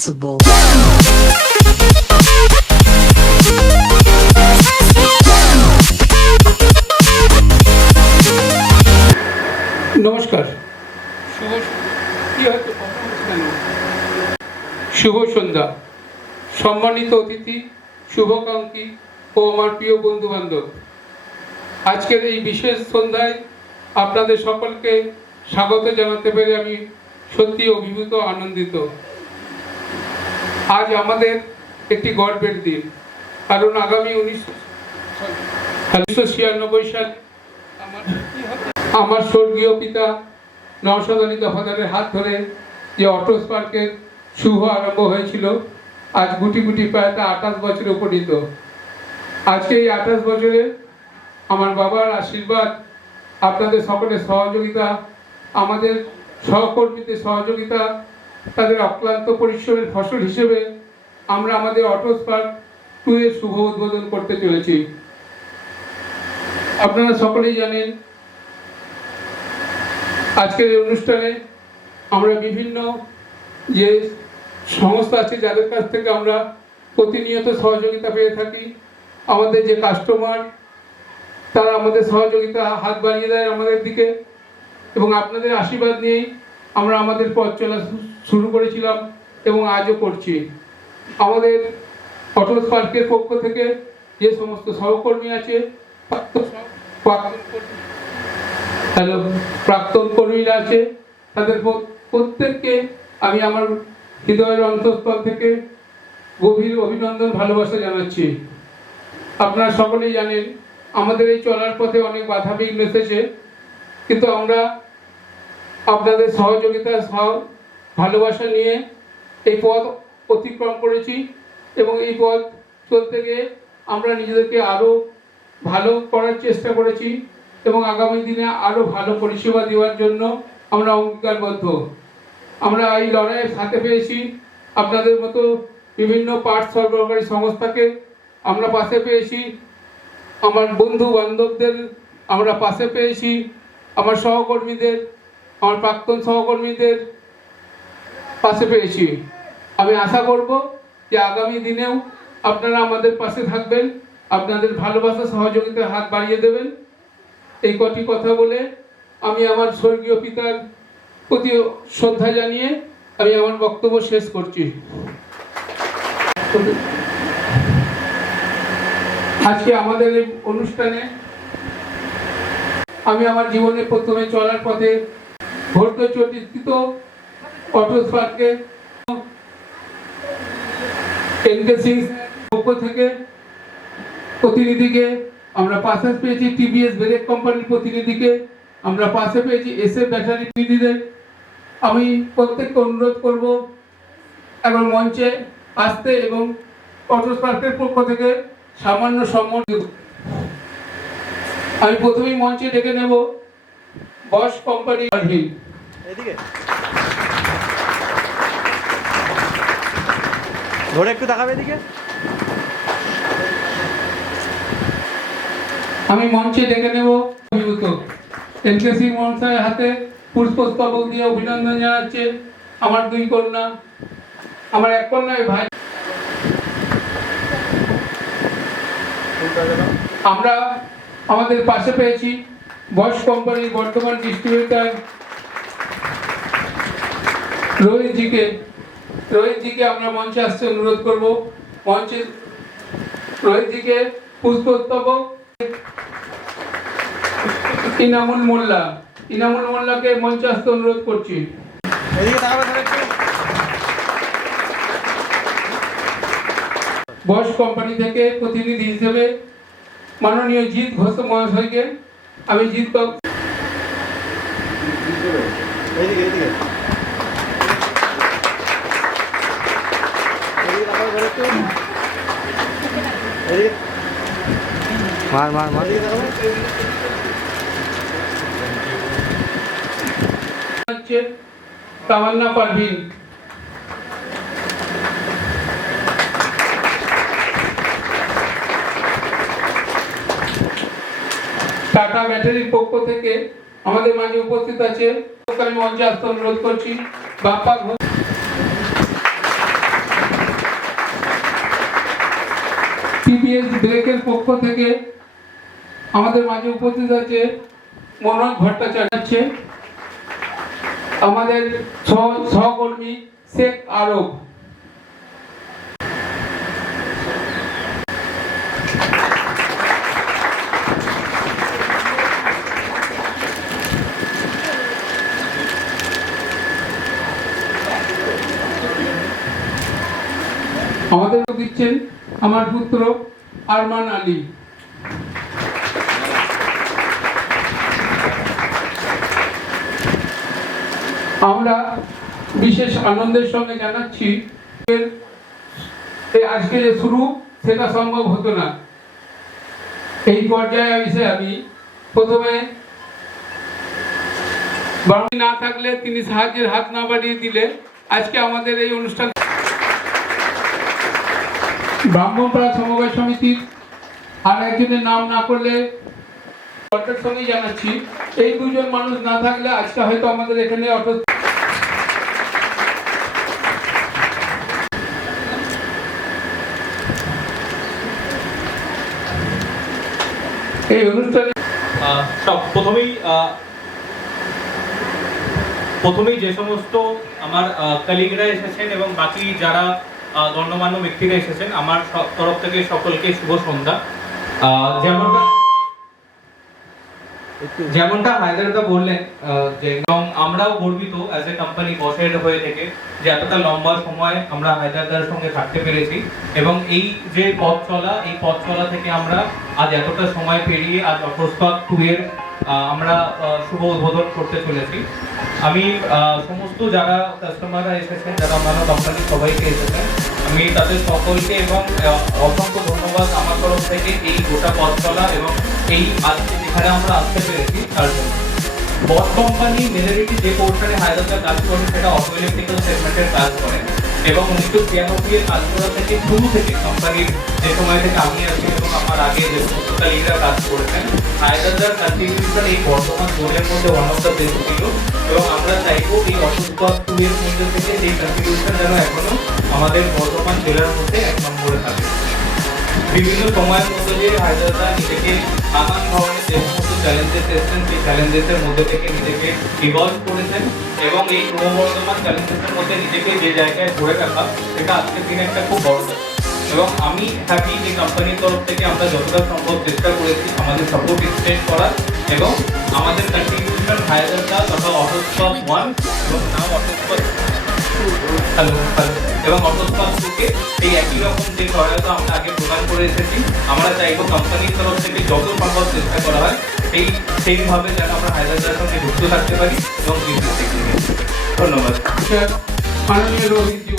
responsible. নমস্কার, শুভ সন্ধ্যা। সম্মানিত অতিথি, শুভাকাঙ্ক্ষী ও আমার প্রিয় বন্ধু বান্ধব, আজকের এই বিশেষ সন্ধ্যায় আপনাদের সকলকে স্বাগত জানাতে পেরে আমি সত্যি অভিভূত, আনন্দিত। আজ আমাদের একটি গর্বের দিন, কারণ আগামী 1996 সালে আমার স্বর্গীয় পিতা নওশাদ আলী দফাদারের হাত ধরে যে অটোস পার্কের শুভ আরম্ভ হয়েছিল, আজ গুটি গুটি প্রায় 28 বছরে উপনীত। আজকে এই 28 বছরে আমার বাবার আশীর্বাদ, আপনাদের সকলের সহযোগিতা, আমাদের সহকর্মীদের সহযোগিতা, তাদের অক্লান্ত পরিশ্রমের ফসল হিসেবে আমরা আমাদের অটোস পার্ক 2 এর শুভ উদ্বোধন করতে চলেছি। আপনারা সকলেই জানেন, আজকের এই অনুষ্ঠানে আমরা বিভিন্ন যে সংস্থা আছে যাদের কাছ থেকে আমরা প্রতিনিয়ত সহযোগিতা পেয়ে থাকি, আমাদের যে কাস্টমার তারা আমাদের সহযোগিতা হাত বাড়িয়ে দেয় আমাদের দিকে, এবং আপনাদের আশীর্বাদ নিয়েই আমরা আমাদের পথ চলা শুরু করেছিলাম এবং আজও করছি। আমাদের অটোস পার্কের পক্ষ থেকে যে সমস্ত সহকর্মী আছে, প্রাক্তন কর্মীরা আছে, তাদের প্রত্যেককে আমি আমার হৃদয়ের অন্তঃস্থল থেকে গভীর অভিনন্দন, ভালোবাসা জানাচ্ছি। আপনারা সকলেই জানেন, আমাদের এই চলার পথে অনেক বাধা বিঘ্ন এসেছে, কিন্তু আমরা আপনাদের সহযোগিতা, ভালোবাসা নিয়ে এই পথ অতিক্রম করেছি, এবং এই পথ চলতে গিয়ে আমরা নিজেদেরকে আরও ভালো করার চেষ্টা করেছি, এবং আগামী দিনে আরও ভালো পরিষেবা দেওয়ার জন্য আমরা অঙ্গীকারবদ্ধ। আমরা এই লড়াইয়ের সাথে পেয়েছি আপনাদের মতো বিভিন্ন পার্ট সরবরাহকারী সংস্থাকে, আমরা পাশে পেয়েছি আমার বন্ধু বান্ধবদের, আমরা পাশে পেয়েছি আমার সহকর্মীদের, আমার প্রাক্তন সহকর্মীদের পাশে পেয়েছি। আমি আশা করব যে আগামী দিনেও আপনারা আমাদের পাশে থাকবেন, আপনাদের ভালোবাসা সহযোগিতার হাত বাড়িয়ে দেবেন। এই কটি কথা বলে আমি আমার স্বর্গীয় পিতার প্রতি শ্রদ্ধা জানিয়ে আমি আমার বক্তব্য শেষ করছি। আজকে আমাদের এই অনুষ্ঠানে আমি আমার জীবনে প্রথমে চলার পথে ভোটচটিস্থিত অটোস পার্কে এনকে সিং পক্ষ থেকে প্রতিনিধিকে আমরা পাশে পেয়েছি, টিভিএস ব্রেক কোম্পানির প্রতিনিধিকে আমরা পাশে পেয়েছি, এসএফ ব্যাটারি প্রতিনিধিদের। আমি প্রত্যেককে অনুরোধ করব একবার মঞ্চে আসতে এবং অটোস পার্কের পক্ষ থেকে সামান্য সম্মান। আমি প্রথমেই মঞ্চে ডেকে নেব বস কোম্পানি। ধরে একটু দেখাবে এদিকে। আমি মঞ্চে ডেকে নেব অভিভূত এনকেসি মহাশয়ের হাতে পুষ্পস্তবক দিয়ে অভিনন্দন জানাচ্ছে আমার 2 কন্যা, আমার 1 কন্যা ভাই। আমরা আমাদের পাশে পেয়েছি বস কোম্পানির বর্তমান ডিস্ট্রিবিউটর রোহিতজিকে আমরা মঞ্চে আসতে অনুরোধ করব। মঞ্চে রোহিতজিকে পুষ্পস্তবক। ইনামুল মোল্লাকে মঞ্চে আসতে অনুরোধ করছি। বস কোম্পানি থেকে প্রতিনিধি হিসেবে মাননীয় জিৎ ঘোষ মহাশয়কে আমি জিৎ বাবু। তামান্না পারভিন। টাটা ব্যাটারির পক্ষ থেকে আমাদের মাঝে উপস্থিত আছে, আমি মঞ্চে আসতে অনুরোধ করছি বাপ্পা ঘোষ। টিভিএস ব্রেকের পক্ষ থেকে আমাদের মাঝে উপস্থিত আছে মনোজ ভট্টাচার্য, আছে আমাদের সহকর্মী শেখ আরব। আমাদের দিচ্ছেন আমার পুত্র আরমান আলী। আমরা বিশেষ আনন্দের সঙ্গে জানাচ্ছি আজকে যে শুরু সেটা সম্ভব হতো না। এই পর্যায়ে এসে আমি প্রথমে না থাকলে, তিনি সাহায্যের হাত না বাড়িয়ে দিলে আজকে আমাদের এই অনুষ্ঠান। ব্রাহ্মণপাড়া সমবায় সমিতির আর একজনের নাম না করলে অটোর সঙ্গে জানাচ্ছি, এই দুজন মানুষ না থাকলে আজকে হয়তো আমাদের এখানে অটো। এই অনুষ্ঠানে সব প্রথমেই যে সমস্ত আমার কলিগরা এসেছেন এবং বাকি যারা গণ্যমান্য ব্যক্তিরা এসেছেন, আমার তরফ থেকে সকলকে শুভ সন্ধ্যা। যেমনটা হায়দারদা বললেন যে আমরাও গর্বিত অ্যাজ এ কোম্পানি বসের হয়ে থেকে যে এতটা লম্বা সময় আমরা হায়দারদার সঙ্গে থাকতে পেরেছি এবং এই যে পথ চলা থেকে আমরা আজ এতটা সময় পেরিয়ে আজ অটোস্টক 2 এর আমরা শুভ উদ্বোধন করতে চলেছি। আমি সমস্ত যারা কাস্টমাররা এসেছেন, যারা অন্যান্য কোম্পানি সবাইকে এসেছেন, আমি তাদের সকলকে এবং অসংখ্য ধন্যবাদ আমার তরফ থেকে এই গোটা পথ চলা এবং এই আজকে যেখানে আমরা আসতে পেরেছি তার জন্য। বস কোম্পানি মেজরিটি যে পোর্শনে হায়দারদা কাজ করে সেটা অটো ইলেকট্রিক্যাল সেগমেন্টের কাজ করে এবং 1993 এর কাজ করা থেকে শুরু থেকে কোম্পানির যে সময় থেকে আমি আছি এবং আমার আগে যে সমস্ত কলিগরা কাজ করেছেন, হায়দারদার কন্ট্রিবিউশন এই বর্তমান জোনের মধ্যে ওয়ান অফ দ্য বেস্ট ছিল এবং আমরা চাইবো এই অটোস্টক 2 এর মধ্যে থেকে এই কন্ট্রিবিউশন যেন এখনো আমাদের বর্তমান জেলার মধ্যে 1 নম্বরে থাকে। বিভিন্ন সময়ের মধ্যে যে হায়দারদা নিজেকে নানান ধরনের যে সমস্ত চ্যালেঞ্জেস এসেছেন, সেই চ্যালেঞ্জেসের মধ্যে থেকে নিজেকে ইভলভ করেছেন এবং এই ক্রমবর্ধমান চ্যালেঞ্জেসের মধ্যে নিজেকে যে জায়গায় ধরে রাখা, সেটা আজকের দিনে একটা খুব বড় ব্যাপার এবং আমি হ্যাপি যে কোম্পানির তরফ থেকে আমরা যতটা সম্ভব চেষ্টা করেছি আমাদের সাপোর্ট এক্সটেন্ড করার এবং আমাদের কন্ট্রিবিউশন হায়দারদা তথা অটোস্টক 1 এবং নাও অটোস্টক এবং অটোস্টক 2 কে এই একই রকম যে সহায়তা আমরা আগে প্রদান করে এসেছি, আমরা চাইবো কোম্পানির তরফ থেকে যত সম্ভব চেষ্টা করা হয় সেইভাবে যেন আমরা হায়দারদার সঙ্গে যুক্ত থাকতে পারি এবং বিজনেস এগিয়ে নিয়ে যেতে পারি। ধন্যবাদ। মাননীয় রোহিতজি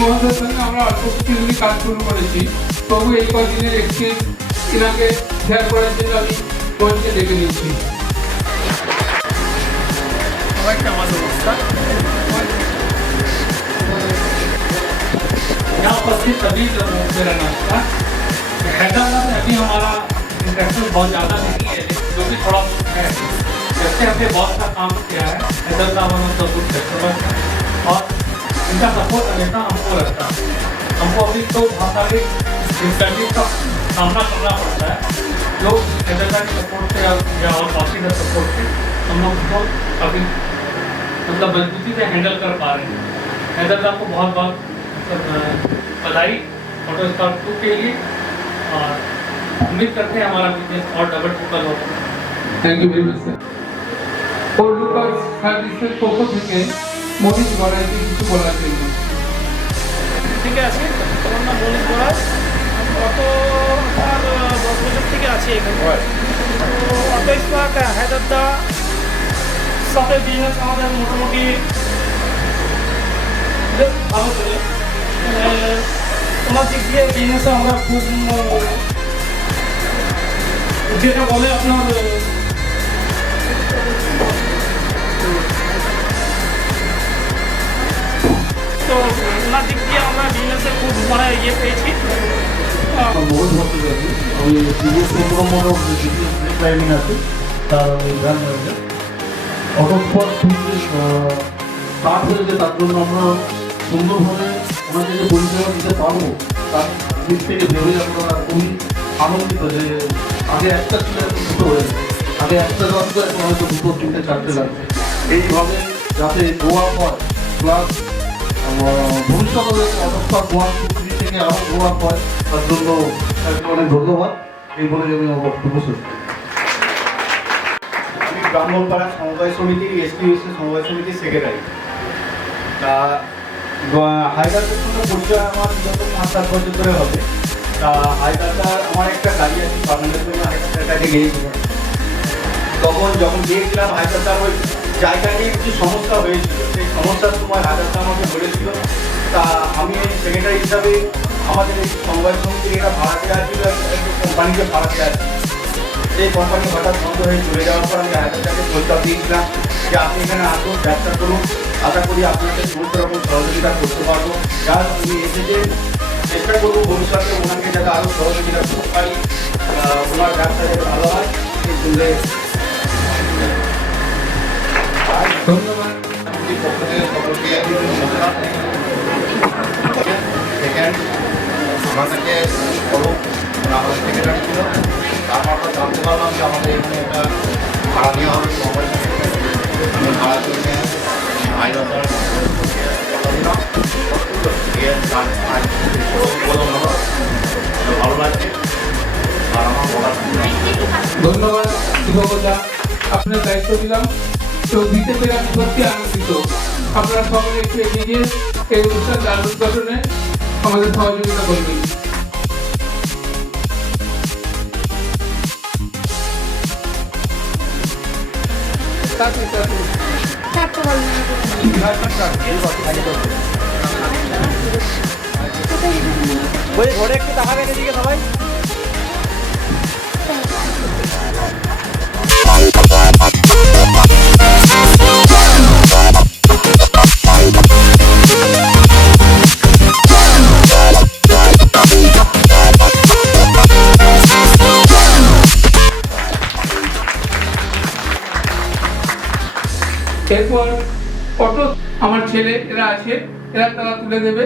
মহাশয়ের সঙ্গে আমরা অল্প কিছুদিনই কাজ শুরু করেছি, তবু এই কদিনের এক্সপিরিয়েন্স এনাকে শেয়ার করার জন্য আমি মঞ্চে ডেকে নিচ্ছি। यहाँ उपस्थित सभी लोगों को मेरा नमस्कार। हैदराबाद में अभी हमारा इंटरेक्शन बहुत ज़्यादा नहीं है, जो कि थोड़ा बहुत है। जैसे हमने बहुत सा काम किया है हैदराबाद में, तो कुछ कस्टमर और इनका सपोर्ट हमेशा हमको लगता है। हमको अभी तो बहुत सारे डिफिकल्टीज का सामना करना पड़ता है, जो हैदराबाद के सपोर्ट से या और बाकी का सपोर्ट से हम लोग उसको काफ़ी मतलब मजबूती से हैंडल कर पा रहे हैं। हैदराबाद को बहुत बहुत बधाई ऑटोस्टॉक 2 के लिए और उम्मीद करते हैं हमारा बिजनेस और डबल ट्रिपल होगा। Thank you very much sir. और लुकास সার্ভিসের পক্ষ থেকে মনিশ গড়াইকে কিছু বলার জন্য। থেকে আছি, আমার নাম মনিশ গড়াই। আমি গত 10 বছর থেকে আছি এখানে। তো অটোস্টক হায়দারদা শপের বিজনেস আমাদের মোটামুটি বেশ ভালো চলে। তোমার দিক দিয়ে বিজনেসে আমরা খুব যেটা বলে আপনার তো ওনার দিক দিয়ে আমরা বিজনেসে খুব মানে ইয়ে পেয়েছি। মোহন ভট্টাচার্য, আমি বিদেশ প্রোগ্রাম প্ল্যানিং আছে তার গান ম্যানেজার। অটোস্টক স্টার্ট হয়েছে, তার জন্য আমরা সুন্দরভাবে ওনাদেরকে পরিষেবা দিতে পারবো তার দিক থেকে ভেবে আমরা খুবই আনন্দিত যে আগে একটা ছিল এখন দুটো হয়েছে, আগে একটা লাগতো এখন হয়তো দুটো তিনটে চারটে লাগছে। এইভাবে যাতে গোয়া হয় প্লাস ভবিষ্যতে অবস্থা গোয়া চুক্তি থেকে আরও গোয়া হয় তার জন্য তাকে অনেক ধন্যবাদ। এই বলে আমি আমার বক্তব্য শেষ করি। আমি ব্রাহ্মণপাড়া সমবায় সমিতির এসটিউসি সমবায় সমিতির সেক্রেটারি। তা হায়দারদের সঙ্গে পরিচয় আমার যত 5-7 বছর ধরে হবে। তা হায়দারদার আমার একটা গাড়ি আছে বাগানের জন্য হায়দারদার কাছে গিয়েছিল। যখন গিয়েছিলাম হায়দারদার ওই জায়গা নিয়ে কিছু সমস্যা হয়েছিল, সেই সমস্যার সময় হায়দারদা আমাকে বলেছিল। তা আমি এই সেক্রেটারি হিসাবে আমাদের এই সমবায় সমিতির এটা ভাড়া দেওয়া ছিল, একটা কোম্পানিকে ভাড়া দেওয়া ছিল। সেই কোম্পানি হঠাৎ বন্ধ হয়ে চলে যাওয়ার পর আমি হায়দারদাকে প্রস্তাব দিয়েছিলাম যে আপনি এখানে আসুন, ব্যবসা করুন, আশা করি আপনাকে সমস্ত রকম সহযোগিতা করতে পারবো। যা উনি এসেছেন, চেষ্টা করবো ভবিষ্যতে ওনাকে যাতে আরও সহযোগিতা করতে পারি, ওনার ব্যবসা যাতে ভালো হয় এই জন্য ধন্যবাদ। পক্ষ থেকে সকলকে নমস্কার। সেকেন্ড আমাদেরকে অরূপ আমাদের সেক্রেটারি ছিল, তারপর আমরা জানতে পারলাম যে আমাদের এখানে একটা ভাড়া নেওয়া হবে সমবায় সমিতিতে। আমি ভাড়া করে আইনতার ভালো লাগছে আর আমার বলার ধন্যবাদ শুভকতা, আপনার দায়িত্ব দিলাম তো দিতে পেরে আমি সত্যি আনন্দিত। আপনারা সকলে একটু এগিয়ে গিয়ে এই অনুষ্ঠান লাল উদ্ঘাটনে আমাদের সহযোগিতা করবেন। বলি ধরে একটু তাকাবেন এদিকে সবাই। এরপর অটো আমার ছেলে এরা আছে, এরা তারা তুলে দেবে।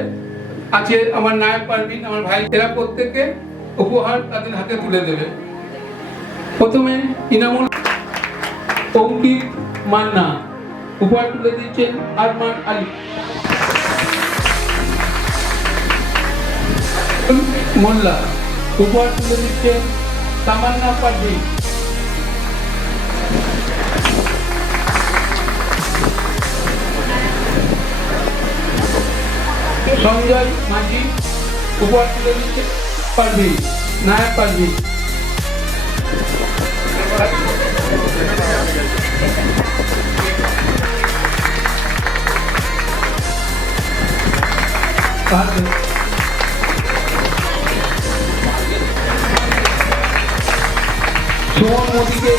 আছে আমার নায়ক পারভিন, আমার ভাই, এরা প্রত্যেককে উপহার তাদের হাতে তুলে দেবে। প্রথমে ইনামুল অঙ্কিত মান্না উপহার তুলে দিচ্ছেন আরমান আলী। মোল্লা উপহার তুলে দিচ্ছেন তামান্না পারভিন। সঞ্জয় মাঝি উপহার তুলে দিচ্ছে পারভিন, নায়ক পারভিন। সুমন মোদীকে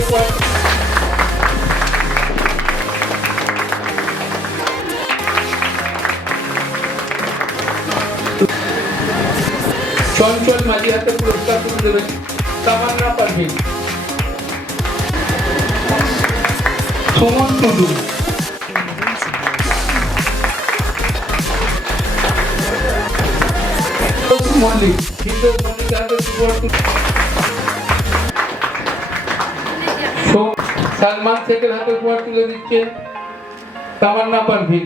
চঞ্চল মাঝি হাতে পুরস্কার তুলে দেবেন তামান্না পারভিন। সুমন টুডু মল্লিক, ফিরদৌস মল্লিকের হাতে উপহার সালমান শেখের হাতে উপহার তুলে দিচ্ছে তামান্না পারভিন।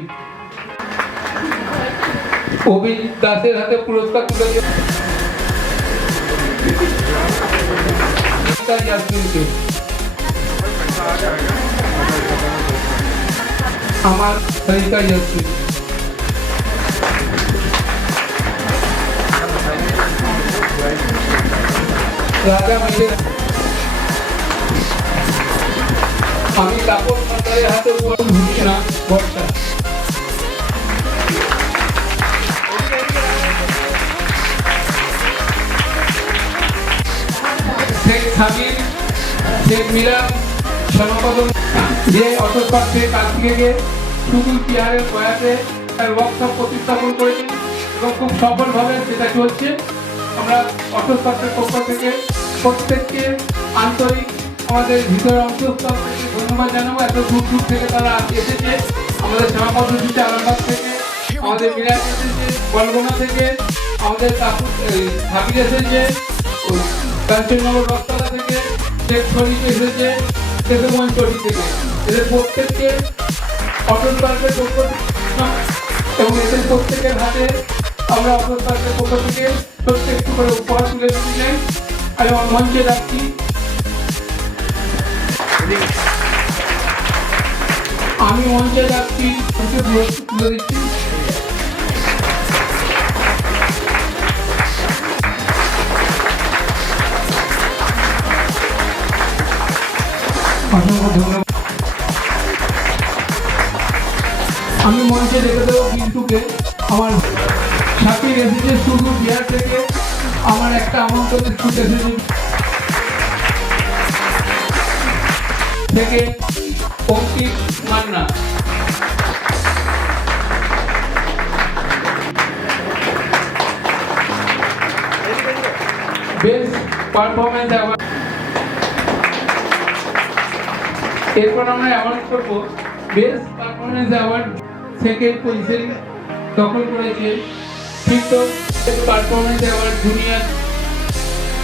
অভিজিৎ দাসের হাতে পুরস্কার তুলে দিচ্ছে আমার সরিতা ইয়াসমিন। রাজা মেয়েদের আমি কাপড় সরকারের হাতে ভূষণা বর্ষা। শেখ সামির, শেখ মিরাম স্বর্ণপদক যে অটোস্পট থেকে কাজ থেকে সুদূর বিহারের গয়াতে তার ওয়ার্কশপ প্রতিস্থাপন করেছেন এবং খুব সফলভাবে সেটা চলছে। আমরা অটোস্পটের পক্ষ থেকে প্রত্যেককে আন্তরিক আমাদের ভিতরে অন্তঃস্থল থেকে ধন্যবাদ জানাবো। এত দূর দূর থেকে তারা এসেছে, আমাদের সেবা পদ্ধতিতে আরামবাগ থেকে, আমাদের মিরাজ এসেছে, বলগোনা থেকে, আমাদের ঠাকুর এসেছে, কাঞ্চননগর রথতলা থেকে, শেখ শরীফ এসেছে, কেশবগঞ্জ থেকে। এদের প্রত্যেককে অটল পার্কের পক্ষ এবং এদের প্রত্যেকের হাতে আমরা অটল পার্কের পক্ষ থেকে প্রত্যেকটি করে উপহার তুলে দিলেন। আমি আমার মঞ্চে রাখছি, মঞ্চে তুলে দিচ্ছি। অসংখ্য ধন্যবাদ। আমি মঞ্চে রেখে দেবো বিন্টুকে। আমার সাথে এসেছে শুধু বিহার থেকে, আমার একটা আমন্ত্রণের ছুট এসেছে থেকে Ankit Manna. Best performance award. এরপর আমরা অ্যাওয়ার্ড করবো best performance award. Second position দখল করেছে ফিফথ পারফরমেন্স অ্যাওয়ার্ড জুনিয়র।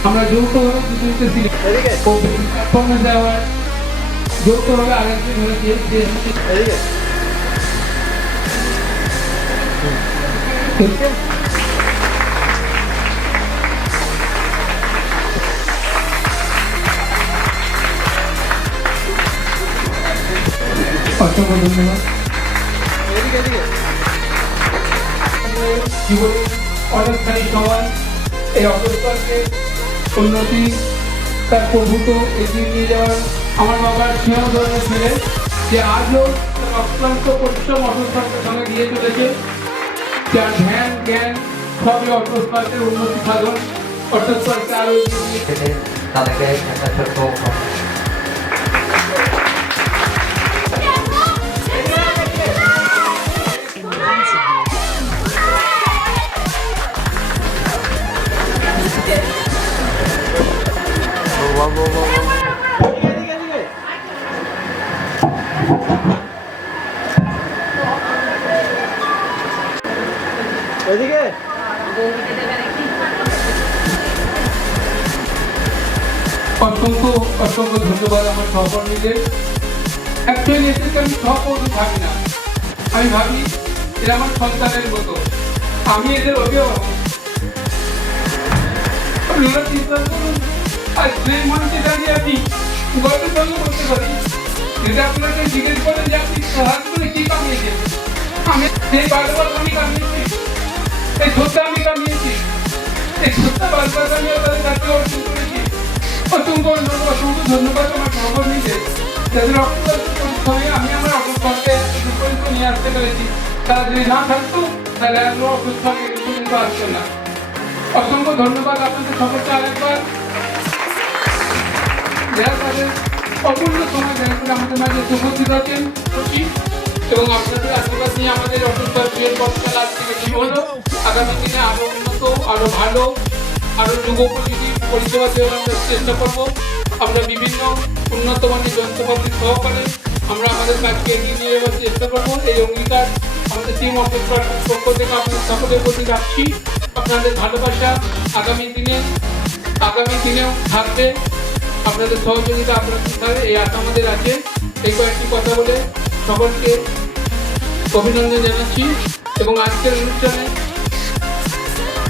আমরা যৌথভাবে দুজনকে পারফরমেন্স অ্যাওয়ার্ড যৌথভাবে আরেকজন হয়েছে। অসংখ্য ধন্যবাদ। জীবনে অনেকখানি সময় এই অবস্থাকে উন্নতি তার প্রভূত এগিয়ে নিয়ে যাওয়ার আমার বাবার সিংহ ধরনের ছিলেন, যে আজও অক্লান্ত পরিশ্রম অটলপার্কের সঙ্গে গিয়ে চলেছে। যার ধ্যান জ্ঞান সবই অটলপার্কের উন্নতি সাধন, অটলপার্কে আরো তাদেরকে একটা ছোট্ট এদিকে অসংখ্য ধন্যবাদ আমার সহকর্মীদের। অ্যাকচুয়ালি এদেরকে আমি সহকর্মী ভাবি না, আমি ভাবি এরা আমার সন্তানের মতো, আমি এদের অভিভাবক। আপনারা চিন্তা করুন, আর যে মঞ্চে দাঁড়িয়ে আমি গর্বসঙ্গে বলতে পারি, যেটা আপনাকে জিজ্ঞেস করেন যে আপনি সাহায্য করে কি কামিয়েছেন, আমি সেই বারবার আমি কামিয়েছি, এই শ্রদ্ধা আমি কামিয়েছি, এই শ্রদ্ধা বারবার আমি তাদের কাছে অর্জন করেছি। অসংখ্য ধন্যবাদ আমার সহকর্মীদের, যাদের অপরিশ্রমে আমি আমার অপরকে নিয়ে আসতে পেরেছি। তারা যদি না থাকতো তাহলে আমরা অপরকে কিন্তু আসতো না। অসংখ্য ধন্যবাদ আপনাদের সকলকে আরেকবার, যারা তাদের অমূল্য সময় ব্যয় করে আমাদের মাঝে উপস্থিত আছেন এবং আপনাদের আশীর্বাদ নিয়ে আমাদের অটলপার্কের পথকাল আজ থেকে শুরু হলো। আগামী দিনে আরো উন্নত, আরো ভালো, আরো যুগোপযোগী পরিষেবা দেওয়ার আমরা চেষ্টা করব। আমরা বিভিন্ন উন্নত মানের যন্ত্রপাতি সহকারে আমরা আমাদের কাজকে এগিয়ে নিয়ে যাওয়ার চেষ্টা করব। এই অঙ্গীকার আমাদের টিম অটলপার্কের পক্ষ থেকে আপনাদের সকলের প্রতি রাখছি। আপনাদের ভালোবাসা আগামী দিনেও থাকবে, আপনাদের সহযোগিতা আপনাদের থাকবে, এই আশা আমাদের আছে। এই কয়েকটি কথা বলে সকলকে অভিনন্দন জানাচ্ছি এবং আজকের অনুষ্ঠানে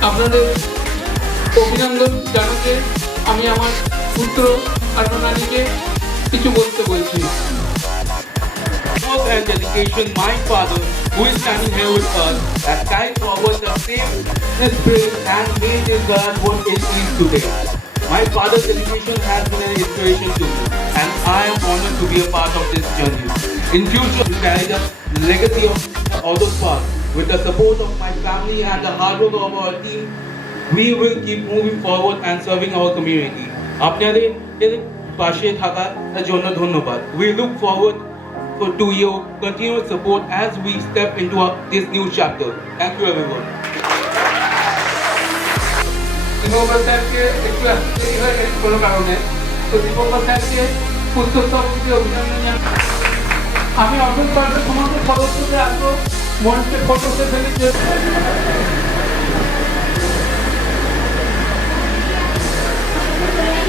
আপনাদের অভিনন্দন জানাতে আমি আমার পুত্র আরমানানিকে কিছু বলতে বলছি। And dedication, my father, who is standing here with us, has carried forward the same spirit and made this God what it is today. My father's dedication has been an inspiration to me, and I am honored to be a part of this journey. In future, to carry the legacy of Autospark with the support of my family and the hard work of our team. We will keep moving forward and serving our community. আপনাদের পাশে থাকার জন্য ধন্যবাদ। We look forward to your continued support as we step into this new chapter. Thank you everyone. Dipankar স্যারকে একটু দেরি হয়ে গেছে কোনো কারণে, তো দীপঙ্কর স্যারকে পুস্তককে অভিনন্দন জানাই। আমি অটল পার্কের সমস্ত সদস্যদের আজও মঞ্চে ফটো সেশনের ধন্যবাদ।